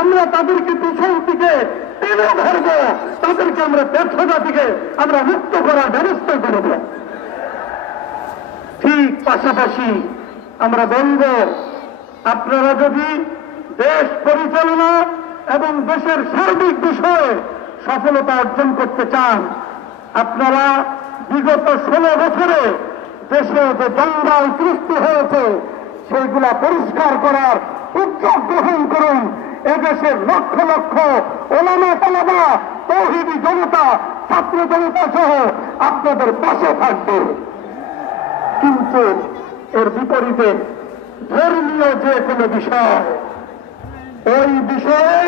আমরা তাদেরকে পিছন থেকে টেনে ধরব, তাদেরকে আমরা ব্যর্থতা থেকে আমরা মুক্ত করার ব্যবস্থা করব। ঠিক পাশাপাশি আমরা বলব, আপনারা যদি দেশ পরিচালনা এবং দেশের সার্বিক বিষয়ে সফলতা অর্জন করতে চান, আপনারা বিগত 16 বছরে দেশে যে জঞ্জাল সৃষ্টি হয়েছে সেইগুলা পরিষ্কার করার উদ্যোগ গ্রহণ করুন। এদেশের লক্ষ লক্ষ ওলামা তালাবা তাওহীদি জনতা, ছাত্র জনতা সহ আপনাদের পাশে থাকবে। কিন্তু এর বিপরীতে ধর্মীয় যে কোনো বিষয়, ওই বিষয়ে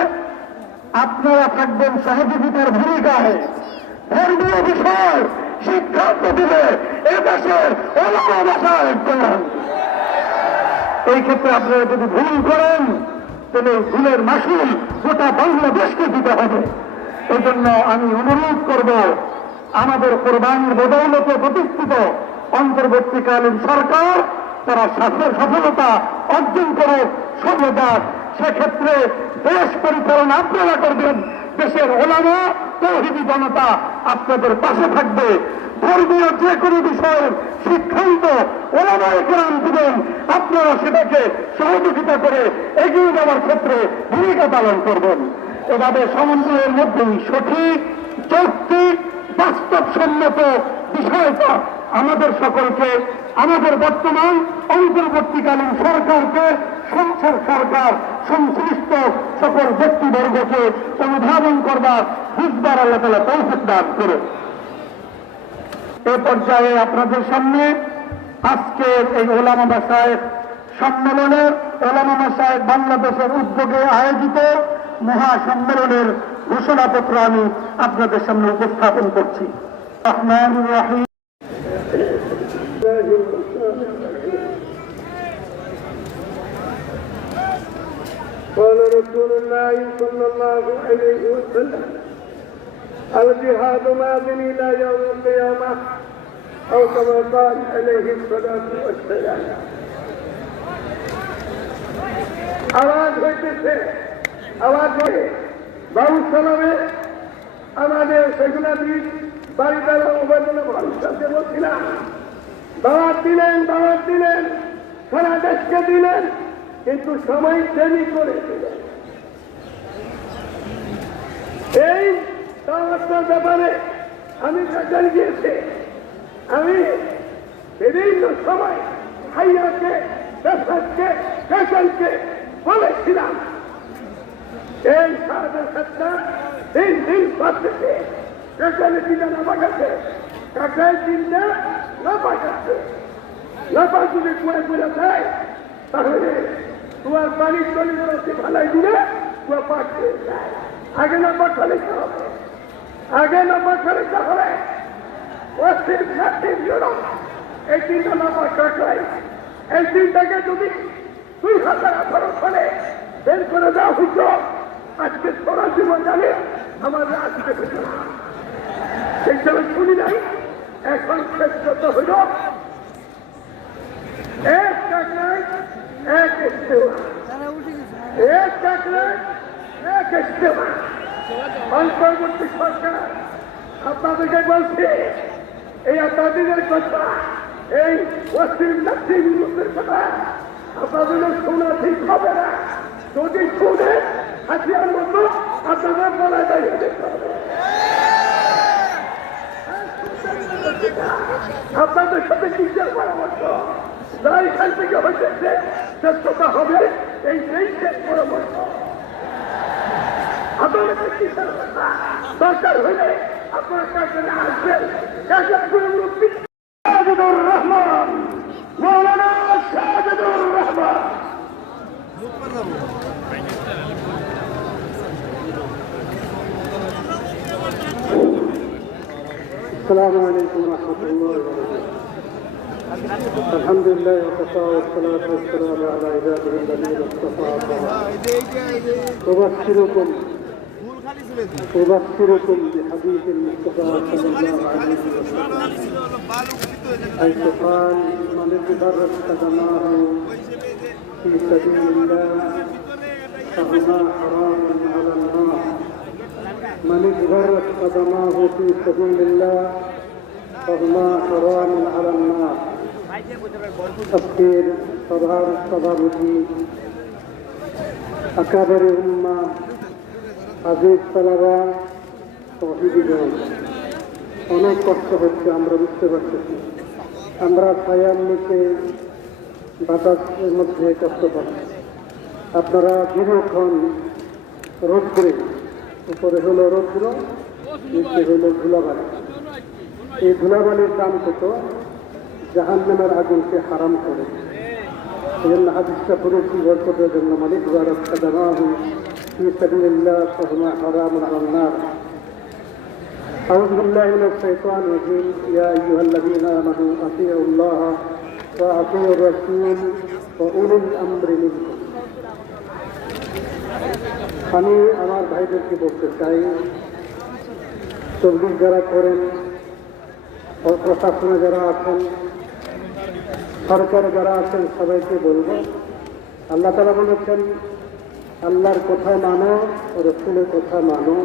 আপনারা থাকবেন সহযোগিতার ভূমিকায়। ধর্মীয় বিষয় সিদ্ধান্ত দিবে এদেশের ওলামা মাশায়েখ। এই ক্ষেত্রে আপনারা যদি ভুল করেন তাহলে ভুলের মাসুল গোটা বাংলাদেশকে দিতে হবে। এই জন্য আমি অনুরোধ করব, আমাদের কোরবানির বদৌলতে প্রতিষ্ঠিত অন্তর্বর্তীকালীন সরকার তারা সফলতা অর্জন করে সর্বদার, সেক্ষেত্রে দেশ পরিচালনা আপনারা করবেন। দেশের ওলামা তাওহীদি জনতা আপনাদের পাশে থাকবে। ধর্মীয় যে কোনো বিষয়ের সিদ্ধান্ত ওলামায়ে কেরাম দিবেন, আপনারা সেটাকে সহযোগিতা করে এগিয়ে যাওয়ার ক্ষেত্রে ভূমিকা পালন করবেন। এভাবে সমন্বয়ের মধ্যেই সঠিক, যৌক্তিক, বাস্তবসম্মত বিষয়টা আমাদের সকলকে, আমাদের বর্তমান অন্তর্বর্তীকালীন সরকারকে, সংসদ সরকার সংশ্লিষ্ট সকল ব্যক্তিবর্গকে অনুধাবন করবার, বুঝবার আল্লাহ তাআলা তৌফিক দান করে। এ পর্যায়ে আপনাদের সামনে আজকের এই ওলামা মাশায়েখ সম্মেলনের, ওলামা মাশায়েখ বাংলাদেশের উদ্যোগে আয়োজিত মহাসম্মেলনের ঘোষণাপত্র আমি আপনাদের সামনে উপস্থাপন করছি। রহমানুর রহিম। قال رسول الله صلى الله عليه وسلم: الجهاد ماض إلى يوم القيامة، أو كما قال عليه الصلاة والسلام। আওয়াজ হইতেছে, আওয়াজ হয়ে বাবু সালামে আমাদের সেগুলা দিন বাড়িদারা উপার্জনে মানুষকে বলছিলাম, দাওয়াত দিলেন, সারা দেশকে দিলেন, কিন্তু সময় দেরি করে দিলেন। এই দাওয়াতের ব্যাপারে আমি কাজল গিয়েছি, আমি বিভিন্ন সময় ভাইয়াকে, দেশকে, কাজলকে বলেছিলাম, এই সাথে দিন পাচ্ছে কাকালে দিনে না পাঠাচ্ছে, কাকাল দিনটা না পাঠাচ্ছে, না পাঠিয়ে কুয়া করে দেয়, তাহলে তোমার বাড়ির চলে যাচ্ছে ভালাই দিলে কুয়া পাঠিয়ে দেয়। আগে না পাঠালে হবে, আগে নম্বর খরিদ্দার হলে পশ্চিম পশ্চিম ইউরোপ এই 3টা নম্বর কাটাই এই 3টাকে যদি 2018 সালে বের করে দেওয়া হতো আজকে সারা জীবন জানে আমার রাজনীতি হতো না সেই সময় শুনি নাই এখন শ্রেষ্ঠত হইল এক টাকায় এক ইস্তেমা এক টাকায় এক ইস্তেমা অন্তর্বর্তী সরকার আপনাদেরকে বলছি এই আপনাদের কথা এই পশ্চিম দক্ষিণ ইউরোপের কথা আপনাদের শোনা ঠিক হবে না যদি শুনে হাতিয়ার মতো আপনাদের বলায় দাঁড়িয়ে দেখতে হবে আপনাদের সাথে চিন্তার পরামর্শ যারা এখান থেকে হয়েছে শ্রেষ্ঠতা হবে এই শেষ পরামর্শ আপনাদের চিন্তার কথা দরকার হইলে আপনার কাছে আসবেন কাছে মুরব্বী সাজেদুর রহমান মৌলানা সাজেদুর রহমান السلام عليكم ورحمة الله وبركاته. الحمد لله وكفى والصلاة والسلام على عباده الذين اصطفى. أبشركم بحديث المصطفى صلى الله عليه وسلم حيث قال من اغترت قدماه في سبيل الله فهما حرام على النار. من اغترت قدماه في سبيل الله فهما حرام على النار. تفسير صدار الصدارتي أكابر أمة আজিজ তালাবা তৌহিদগণ অনেক কষ্ট হচ্ছে আমরা বুঝতে পারতেছি আমরা ছায়ার নিচে বাতাসের মধ্যে কষ্ট পাচ্ছি আপনারা দীর্ঘক্ষণ রৌদ্রে উপরে হলো রৌদ্র নিচে হলো ধুলাবালি এই ধুলাবালির দাম কত জাহান্নামের আগুনকে হারাম করে এই জন্য হাদিসটা পড়েছি বরকতের জন্য মালিক ওয়ারাত কাদামাহু في سبيل الله فهما حرام على النار. أعوذ بالله من الشيطان الرجيم. يا أيها الذين آمنوا أطيعوا الله وأطيعوا الرسول وأولي الأمر منكم. আমি আমার ভাইদেরকে বলতে চাই তবলিগ যারা করেন প্রশাসনে যারা আছেন সরকারে যারা আছেন সবাইকে বলবো আল্লাহ তাআলা বলেছেন আল্লাহর কথা মানো রসুলের কথা মানো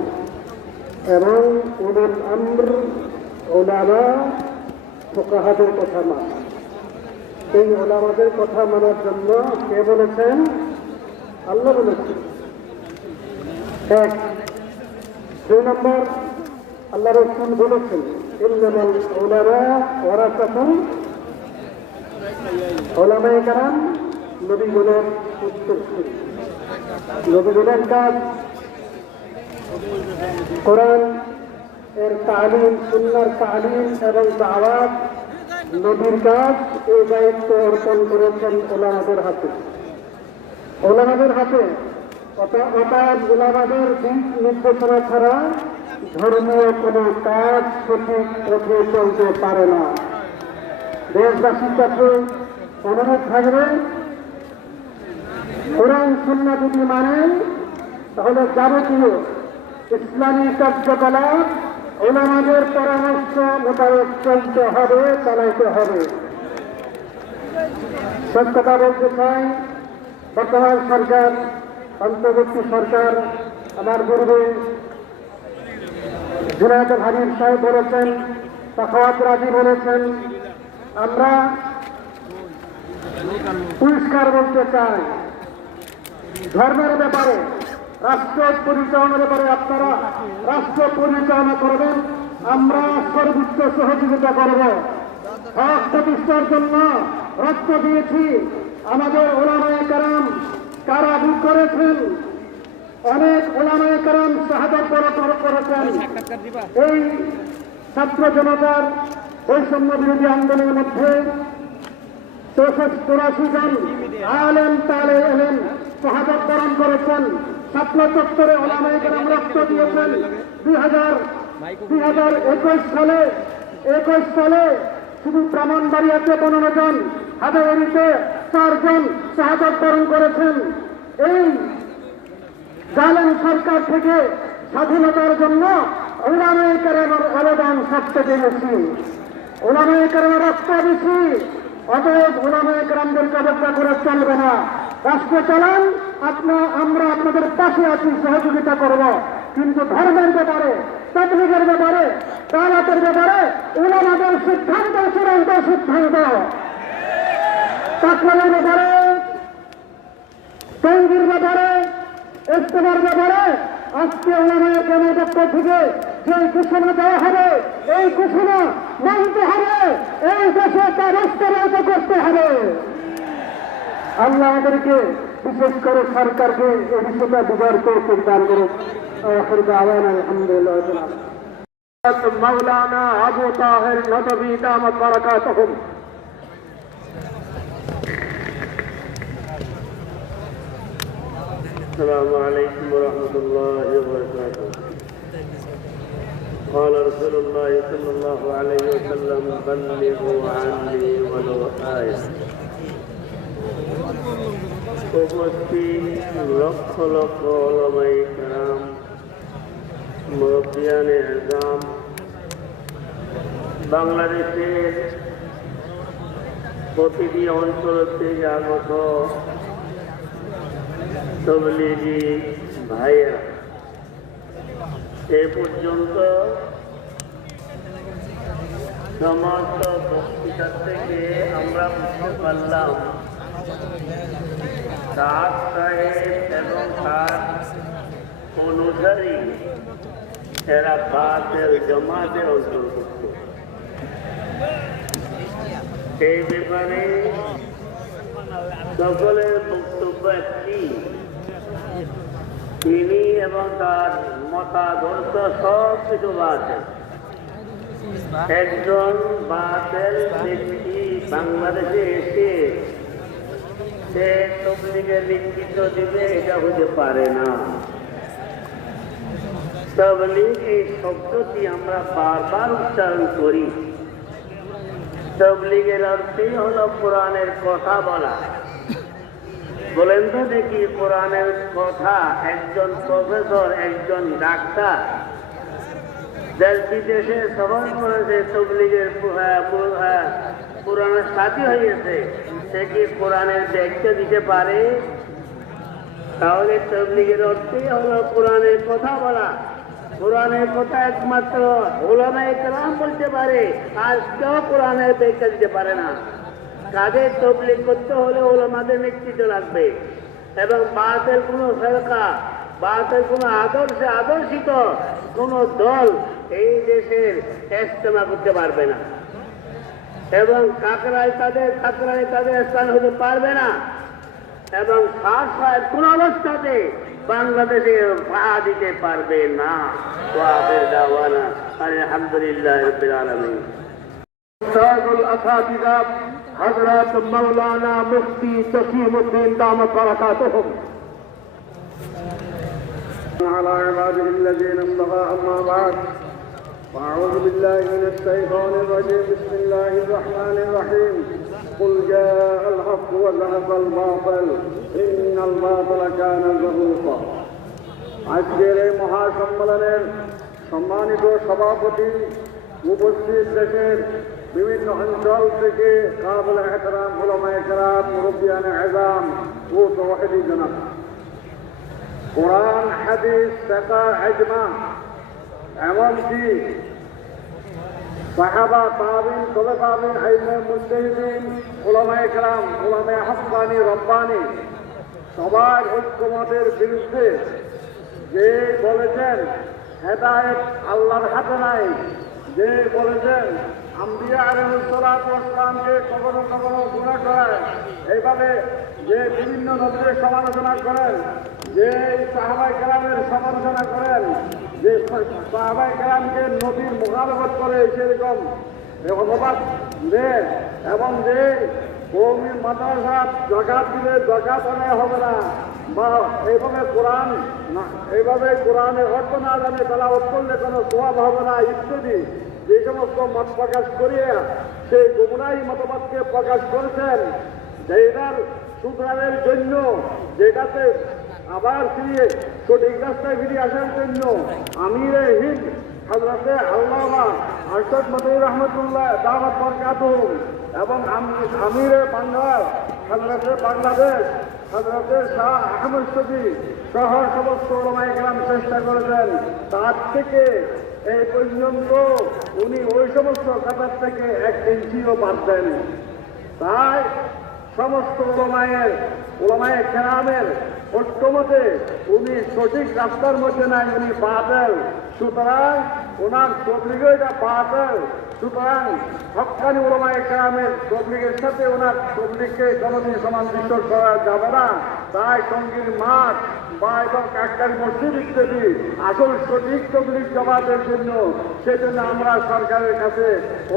এবং উলুল আমর ওলামা ফুকাহাদের কথা মানো এই ওলামাদের কথা মানার জন্য কে বলেছেন আল্লাহ বলেছেন এক দুই নম্বর আল্লাহ রসুল বলেছেন ইন্নামাল উলামা ওয়ারাসাতুল ওলামায়ে কেরাম নবীগণের উত্তরসূরি নবীগণের কাজ কোরআন এর তালিম সুন্নাহর তালিম এবং দাওয়াত নবীর কাজ এই দায়িত্ব অর্পণ করেছেন ওলামাদের হাতে অর্থাৎ ওলামাদের দিক নির্দেশনা ছাড়া ধর্মীয় কোনো কাজ সঠিক পথে চলতে পারে না দেশবাসীর কাছে অনুরোধ থাকবে কোরআন সুন্নাহ যদি মানেন তাহলে যাবতীয় ইসলামী কার্যকলাপ ওলামাদের পরামর্শ মোতাবেক চলতে হবে চালাইতে হবে সব কথা বলতে চাই বর্তমান সরকার অন্তর্বর্তী সরকার আমার পূর্বে জুনায়েদ হাবিব সাহেব বলেছেন সাখাওয়াত রাজি বলেছেন আমরা পরিষ্কার বলতে চাই ধর্মের ব্যাপারে রাষ্ট্র পরিচালনার ব্যাপারে আপনারা রাষ্ট্র পরিচালনা করবেন আমরা সর্বোচ্চ সহযোগিতা করব হক প্রতিষ্ঠার জন্য রক্ত দিয়েছি আমাদের ওলামায়ে কেরাম কারাভোগ করেছেন অনেক ওলামায়ে কেরাম শাহাদাত বরণ করেছেন এই ছাত্র জনতার বৈষম্য বিরোধী আন্দোলনের মধ্যে 84 জন আলেম তালে এলেন শাহাদাত বরণ করেছেন শাপলা চত্বরে ওলামায়ে কেরাম রক্ত দিয়েছেন 2021 সালে শুধু ব্রাহ্মণবাড়িয়াতে 15 জন, হাজারিতে 4 জন শাহাদাত বরণ করেছেন। এই জালেম সরকার থেকে স্বাধীনতার জন্য উলামায়ে কেরামের অবদান সবচেয়ে বেশি, উলামায়ে কেরামের রক্ত বেশি। অতএব উলামায়ে কেরামদেরকে অবজ্ঞা করে চলবে না। রাষ্ট্র চালান, আমরা আপনাদের পাশে আছি, সহযোগিতা করব, কিন্তু ধর্মের ব্যাপারে, তাবলীগের ব্যাপারে, দাওয়াতের ব্যাপারে উলামাদের সিদ্ধান্ত চূড়ান্ত সিদ্ধান্ত। তাকওয়ার ব্যাপারে, টঙ্গির ব্যাপারে, ইস্তেমার ব্যাপারে আজকে উলামায়ে কেরামের পক্ষ থেকে যে ঘোষণা দেওয়া হবে, এই ঘোষণা মানতে হবে, এই দেশে তা বাস্তবায়িত করতে হবে। আল্লাহ আমাদেরকে, বিশেষ করে সরকারকে এই বিষয়টা বিচার করতে দান করুক। আলহামদুলিল্লাহ। মাওলানা আবু তাহের নদভী দামাত বারাকাতুহুম। السلام عليكم ورحمة الله وبركاته. قال رسول الله صلى الله عليه وسلم بلغوا عني ولو آية. উপস্থিত লক্ষ লক্ষ উলামায়ে কেরাম, মুরব্বিয়ানে আযম, বাংলাদেশের প্রতিটি অঞ্চল থেকে আগত তবলিগি ভাইয়েরা, এ পর্যন্ত সমস্ত বক্তৃতা থেকে আমরা বুঝতে পারলাম তার সাহেব এবং তার অনুসারী এরা বাতিল জামাতের অন্তর্ভুক্ত। এই ব্যাপারে সকলের বক্তব্য একটি, তিনি এবং তার মতাদর্শ সব কিছু বাতিল। একজন বাতিল ব্যক্তি বাংলাদেশে এসে সে তবলিগের নেতৃত্ব দিবে, এটা হতে পারে না। তবলিগ এই শব্দটি আমরা বারবার উচ্চারণ করি। তবলিগের অর্থই হলো কোরআনের কথা বলা। বলেন তো দেখি, কোরআনের কথা একজন প্রফেসর, একজন ডাক্তার দেশ বিদেশে সফর করেছে, তবলিগের কোরআনের সাথী হয়েছে, সে কি কোরআনের ব্যাখ্যা দিতে পারে? তাহলে তবলিগের অর্থই হলো কোরআনের কথা বলা। কোরআনের কথা একমাত্র উলামায়ে কেরাম বলতে পারে, আর কেউ কোরআনের ব্যাখ্যা দিতে পারে না। কাদের তবলিগ করতে হলে উলামাদের নেতৃত্ব লাগবে, এবং বাতিল কোনো ফিরকা, বাতিল কোনো আদর্শে আদর্শিত কোনো দল এই দেশের ইস্তেমা করতে পারবে না, এবং কাকরায় তাদের স্থান হতে পারবে না, এবং সাহেব কোন অবস্থাতে বাংলাদেশে পা দিতে পারবে না। তো আখের দাওয়ানা আলহামদুলিল্লাহ রাব্বিল আলামিন। উস্তাদুল আসাতিযা হযরত মাওলানা মুফতি জসিমউদ্দিন দামাত বারাকাতুহুম। على عباده الذين اصطفى أما بعد، فأعوذ بالله من الشيطان الرجيم. بسم الله الرحمن الرحيم. قل جاء الحق وزهق الباطل إن الباطل كان زهوقا. আজকের এই মহাসম্মেলনের সম্মানিত সভাপতি, উপস্থিত দেশের বিভিন্ন অঞ্চল থেকে কাবিল এহতরাম উলামায়ে কেরাম, মুরব্বিয়ানে আযম ও তাওহীদি জনাব, কোরআন, হাদিস, ফিকহ, ইজমা, এমনকি সাহাবা, তাবিঈন, তবে তাবিঈন, আইম্মা, মুজতাহিদিন, উলামায়ে কেরাম, উলামায়ে হাক্কানি, রব্বানি, সবার ঐক্যমতের বিরুদ্ধে যে বলেছেন হেদায়েত আল্লাহর হাতে নাই, যে বলেছেন আম্বিয়া আলাইহিস সালাতু ওয়াস সালামকে কখনো কখনো গুনাহ করেন, এইভাবে যে বিভিন্ন নবীর সমালোচনা করেন, যে সাহাবায়ে কেরামের সমালোচনা করেন, যে সাহাবায়ে কেরামকে নবীর মুখালফত করে সেরকম অপবাদ দেন, এবং যে কওমি মাদ্রাসা যাকাত দিলে যাকাত আদায় হবে না, বা এইভাবে কোরআনের অর্থ না জানে তেলাওয়াত করলে কোনো সোয়াব হবে না ইত্যাদি যে সমস্ত মত প্রকাশ করিয়া সেই গুমরাহী মতবাদকে প্রকাশ করেছেন, যেটার সুতরাঙের জন্য, যেটাতে আবার ফিরিয়ে সঠিক রাস্তায় ফিরে আসার জন্য আমিরে হিন্দ হযরতে আল্লামা আরশাদ মদনী রহমতুল্লাহ দাওয়াত বরকাতুহ এবং আমিরে বাংলা হযরতে বাংলাদেশ হযরতে শাহ আহমদ শফী সহ সমস্ত ওলামায়ে কেরাম চেষ্টা করেছেন। তার থেকে এই পর্যন্ত উনি ওই সমস্ত কাতার থেকে 1 ইঞ্চিও বাদ দেন। তাই সমস্ত ওলামায়ে কেরামের ঐক্যমতে উনি সঠিক রাস্তার মধ্যে নাই, উনি বাতিল। সুতরাং ওনার তবলিগ এটা বাতিল। সুতরাং হক্কানি ওলামায়ে কেরামের তবলিগের সাথে ওনার তবলিগকে কোনোদিন সামঞ্জস্য করা যাবে না। তাই টঙ্গীর মাঠ বা এবং কাকতার মসজিদ ইত্যাদি আসল সঠিক তবলিগ জমাতের জন্য সেজন্য আমরা সরকারের কাছে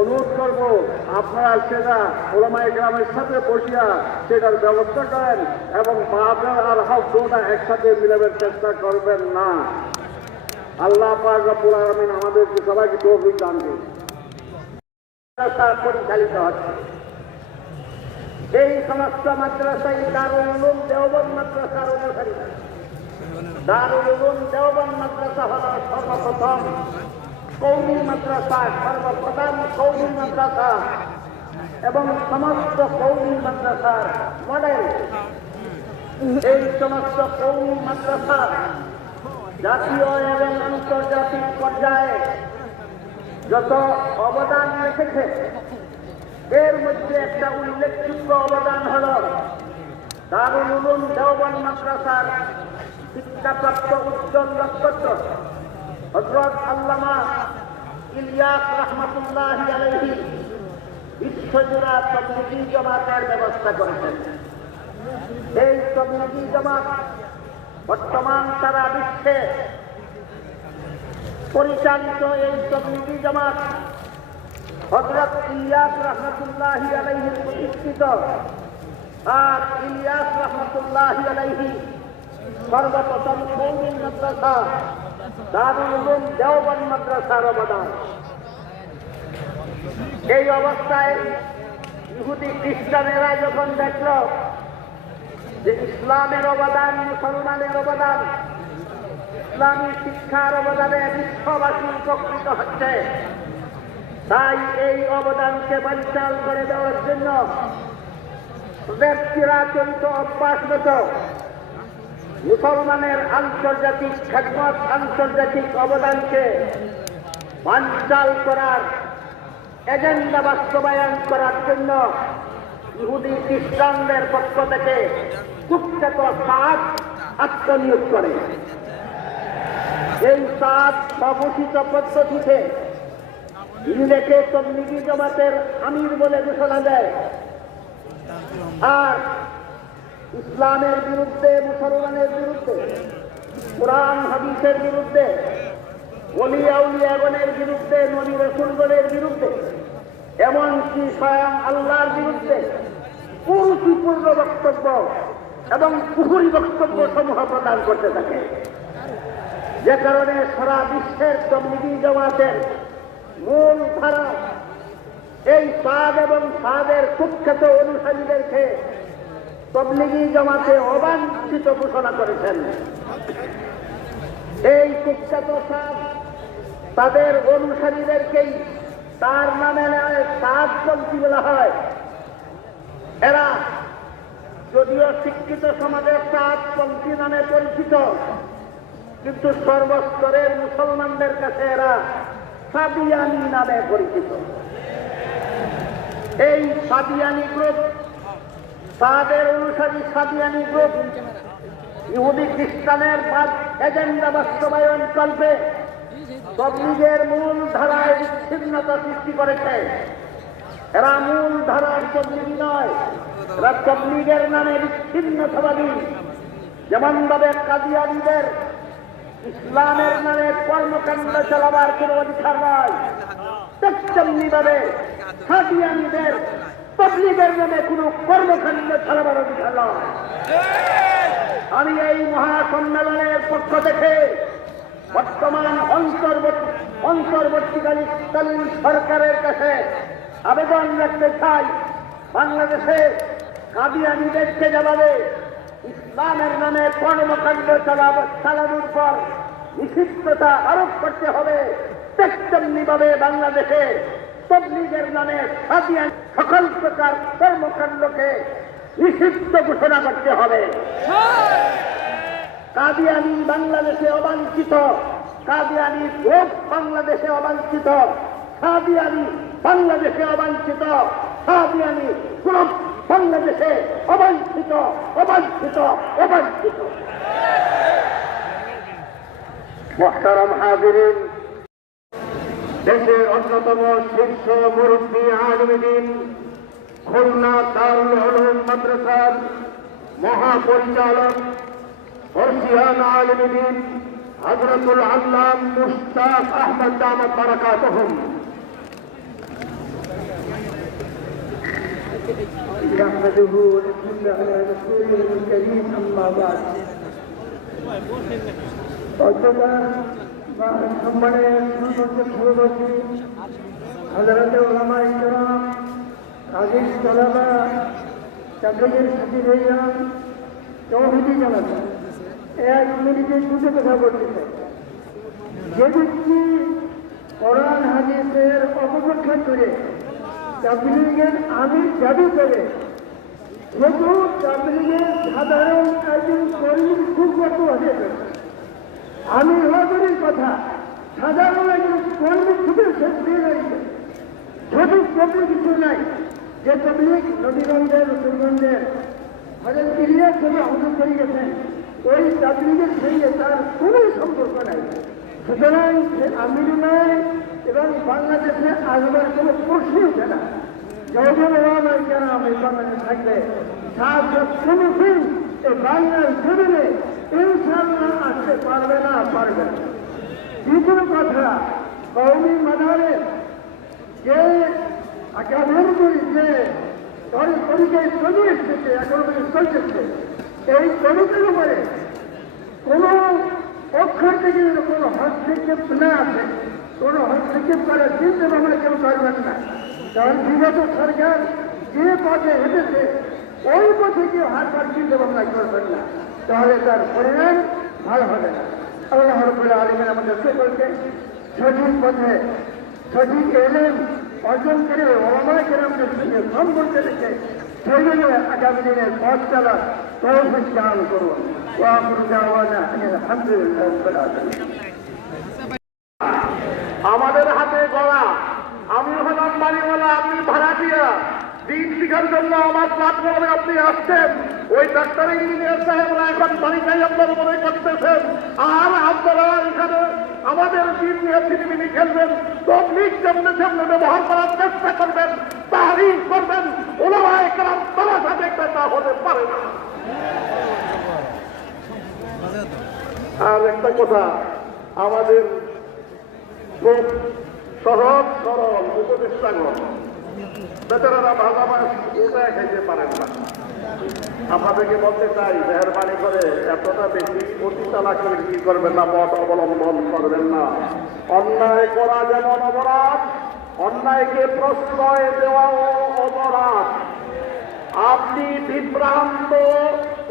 অনুরোধ করব, আপনারা সেটা ওলামায়ে কেরামের সাথে বসিয়া সেটার ব্যবস্থা করেন এবং বাতিল আর হক দুটো একসাথে মিলাবার চেষ্টা করবেন না। আল্লাহ পাক রব্বুল আলামিন আমাদেরকে সবাইকে তৌফিক দান করুন। পরিচালিত হচ্ছে এই সমস্ত মাদ্রাসায় দারুল উলুম দেওবন্দ মাদ্রাসার অনুসারী। দারুল উলুম দেওবন্দ মাদ্রাসা হল সর্বপ্রথম কওমি মাদ্রাসা, সর্বপ্রধান কওমি মাদ্রাসা এবং সমস্ত কওমি মাদ্রাসার মডেল। এই সমস্ত কওমি মাদ্রাসা জাতীয় এবং আন্তর্জাতিক পর্যায়ে যত অবদান রেখেছে এর মধ্যে একটা উল্লেখযোগ্য অবদান হল দারুল উলুম দেওবন্দ মাদ্রাসার শিক্ষাপ্রাপ্ত উজ্জ্বল নক্ষত্র হযরত আল্লামা ইলিয়াস রহমাতুল্লাহি আলাইহি বিশ্বজোড়া তবলিগি জামাতের ব্যবস্থা করেছেন। এই তবলিগি জামাত বর্তমান সারা বিশ্বে পরিচালিত। এই তবলিগি জামাত হযরত ইলিয়াস রহমাতুল্লাহি আলাইহি প্রতিষ্ঠিত। আর ইলিয়াস রহমাতুল্লাহি আলাইহি সর্বপ্রথম কওমি মাদ্রাসা দারুল উলুম দেওবন্দ মাদ্রাসার অবদান। এই অবস্থায় ইহুদি খ্রিস্টানেরা যখন দেখল যে ইসলামের অবদান, মুসলমানের অবদান, ইসলামী শিক্ষার অবদানে বিশ্ববাসী উপকৃত হচ্ছে, তাই এই অবদানকে বানচাল করে দেওয়ার জন্য চিরাচরিত অভ্যাসগত মুসলমানের আন্তর্জাতিক খেদমত, আন্তর্জাতিক অবদানকে বানচাল করার এজেন্ডা বাস্তবায়ন করার জন্য ইহুদি খ্রিস্টানদের পক্ষ থেকে কুখ্যাত সাদ আত্মনিয়োগ করে। এই সাদ স্বঘোষিত পদ্ধতিতে নিজেকে তবলিগি জামাতের আমির বলে ঘোষণা দেয় আর ইসলামের বিরুদ্ধে, মুসলমানের বিরুদ্ধে, কোরআন হাদিসের বিরুদ্ধে, ওলি আউলিয়াগণের বিরুদ্ধে, নবী রাসূলগণের বিরুদ্ধে, এমনকি স্বয়ং আল্লাহর বিরুদ্ধে কুরুচিপূর্ণ বক্তব্য এবং কুফরি বক্তব্য সমূহ প্রদান করতে থাকে। যে কারণে সারা বিশ্বের তবলিগি জামাতের মূল ধারা এই সাদ এবং সাদের কুখ্যাত অনুসারীদেরকে তবলিগি জামাতে অবাঞ্ছিত ঘোষণা করেছেন। এই কুখ্যাত সাদ তাদের অনুসারীদেরকেই তার নামে সাদপন্থী বলা হয়। এরা যদিও শিক্ষিত সমাজের সাদপন্থী নামে পরিচিত, কিন্তু সর্বস্তরের মুসলমানদের কাছে এরা সাদিয়ানি নামে পরিচিত। এই সাদিয়ানি গ্রুপ, তাদের অনুসারী সাদিয়ানি গ্রুপ ইহুদি খ্রিস্টানের এজেন্ডা বাস্তবায়ন কল্পে তবলিগের মূল ধারায় বিচ্ছিন্নতা সৃষ্টি করেছে। এরা মূল ধারার তবলিগি নয়, এরা তবলিগের নামে বিচ্ছিন্নতাবাদী। যেমন ভাবে কাদিয়ানীদের ইসলামের নামে কর্মকাণ্ড চালাবার কোন অধিকার নয়, তেমনি ভাবে সাদিয়ানীদের তবলিগের নামে কোনো কর্মকাণ্ড চালাবার অধিকার নয়। আমি এই মহাসম্মেলনের পক্ষ থেকে বর্তমান অন্তর্বর্তীকালীন সরকারের কাছে আবেদন রাখতে চাই, বাংলাদেশে কাদিয়ানীদেরকে যেভাবে ইসলামের নামে কর্মকাণ্ড চালানোর পর নিষিদ্ধতা আরোপ করতে হবে, তেমনিভাবে বাংলাদেশে তবলিগের নামে কাদিয়ান সকল প্রকার কর্মকাণ্ডকে নিষিদ্ধ ঘোষণা করতে হবে। কাদিয়ানী বাংলাদেশে অবাঞ্ছিত, কাদিয়ানী গ্রুপ বাংলাদেশে অবাঞ্ছিত, কাদিয়ানী বাংলাদেশে অবাঞ্ছিত, কাদিয়ানী গ্রুপ বাংলাদেশে অবাঞ্ছিত, অবাঞ্ছিত, অবাঞ্ছিত। মুহতারাম হাজিরিন, দেশের অন্যতম শীর্ষ মুরব্বী আলিম খুলনা দারুল উলুম মাদ্রাসার মহাপরিচালক বর্ষিয়ান আলিম হযরতুল আল্লাম মুশতাক আহমদ দামাত বারাকাতুহুম। نحمده ونصلي على رسوله الكريم أما بعد সম্মানের সভাপতি হযরত উলামা ইকরাম, আজিজ তালাবা, তাবলীগের সাথীরান, তৌহিদি জানাতা, এক মিনিটে দুটো কথা বলতে চাই। যে ব্যক্তি কোরআন হাদিসের অপব্যাখ্যা করে তাবলীগের আমির দাবি করে, যেহেতু তাবলীগের সাধারণ একজন কর্মীর খুব হয়ে গেছে, আমি হওয়ার কথা সাধারণ একজন কর্মী খুবই শেষ দিয়ে রয়েছে। সঠিক তবলিগ কিছু নাই, যে তবলিগ নবীগঞ্জের রসুলগঞ্জের হযরত ইলিয়াস থেকে হুজুর করে গেছেন, ওই তাবলিগের সঙ্গে তার কোনো সম্পর্ক নাই। সুতরাং সে আমির নয় এবং বাংলাদেশে আসবার কোনো প্রশ্নই ওঠে না। যখন ওলামায়ে কেরাম এই বাংলাদেশে থাকবে, তার কোনোদিন এই বাংলার জমিনে ইনশাআল্লাহ আসতে পারবে না। দ্বিতীয় কথা, কওমি মাদারে যে আকাদেরগুলি যে তরিকায় চলে এসেছে, এখনো চলতেছে, এই তরিকার উপরে কোনো অক্ষর থেকে কোনো হস্তক্ষেপ না আছে, কোনো হস্তক্ষেপ করার চিন্তা ভাবনা কেউ করবেন না। কারণ বিগত সরকার যে পথে হেঁটেছে ওই পথে কেউ হাঁটবার চিন্তা ভাবনা করবেন না, তাহলে তার পরিণাম ভালো হবে না। আল্লাহ রাব্বুল আলামিন আমাদের সকলকে সঠিক পথে সঠিক ইলম অর্জন করে ওলামায়ে কেরামদের সঙ্গে সম্পর্ক রেখে সেগুলো আগামী দিনের পথ চলার তৌফিক দান করুন। ওয়া আখিরু দাওয়ানা আলহামদুলিল্লাহি রাব্বিল আলামিন। আমাদের হাতে গড়া, আমি হলাম বাড়িওয়ালা, আপনি ভাড়াটিয়া, দিন শিখার জন্য আমার প্ল্যাটফর্মে আপনি আসছেন, ওই ডাক্তার ইঞ্জিনিয়ার সাহেবরা এখন তালিকায় আপনার মনে করতেছেন, আর আপনারা এখানে আমাদের দিন নিয়ে ছিনিমিনি খেলবেন, তবলিগ সামনে সামনে ব্যবহার করার চেষ্টা করবেন, তাহরিম করবেন, ওলামায়ে কেরাম তামাশা দেখবে, তা হতে পারে না। আর একটা কথা, আমাদের খুব সহজ সরল উপদেষ্টাগণ বেচারারা ভাজা মাছ ওটা খেতে পারেন না। আপনাদেরকে বলতে চাই, মেহরবানি করে এতটা বেশি অতি চালাকি কি করবেন না, মত অবলম্বন করবেন না। অন্যায় করা যেমন অপরাধ, অন্যায়কে প্রশ্রয় দেওয়াও অপরাধ। আপনি বিভ্রান্ত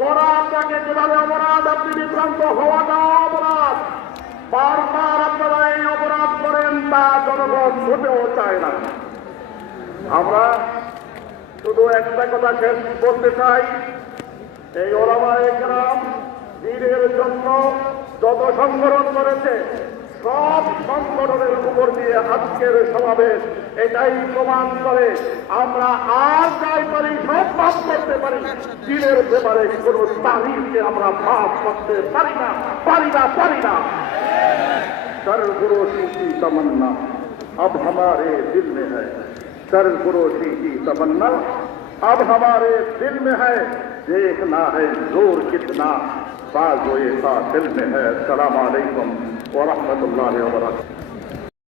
করাটাকে যেভাবে অপরাধ, আপনি বিভ্রান্ত হওয়াটাও অপরাধ। বারবার আপনারা এই অপরাধ করেন, তা জনগণ মোটেও চায় না। আমরা শুধু একটা কথা শেষ বলতে চাই, এই ওলামায়ে কেরাম দ্বীনের জন্য যত সংগঠন করেছে, সব সংগঠনের উপর দিয়ে আজকের সমাবেশ এটাই প্রমাণ করে, আমরা আর যাই পারি সব মাফ করতে পারি, দ্বীনের ব্যাপারে কোন তারিখকে আমরা মাফ করতে পারি না, পারি না, পারি না। सर्वगुरोशी की तमन्ना अब हमारे दिल में है, सर्वगुरोशी की तमन्ना अब हमारे दिल में है, देखना है जोर कितना बाज़ोए सा दिल में है। अस्सलामु अलैकुम व रहमतुल्लाहि व बरकातुहू।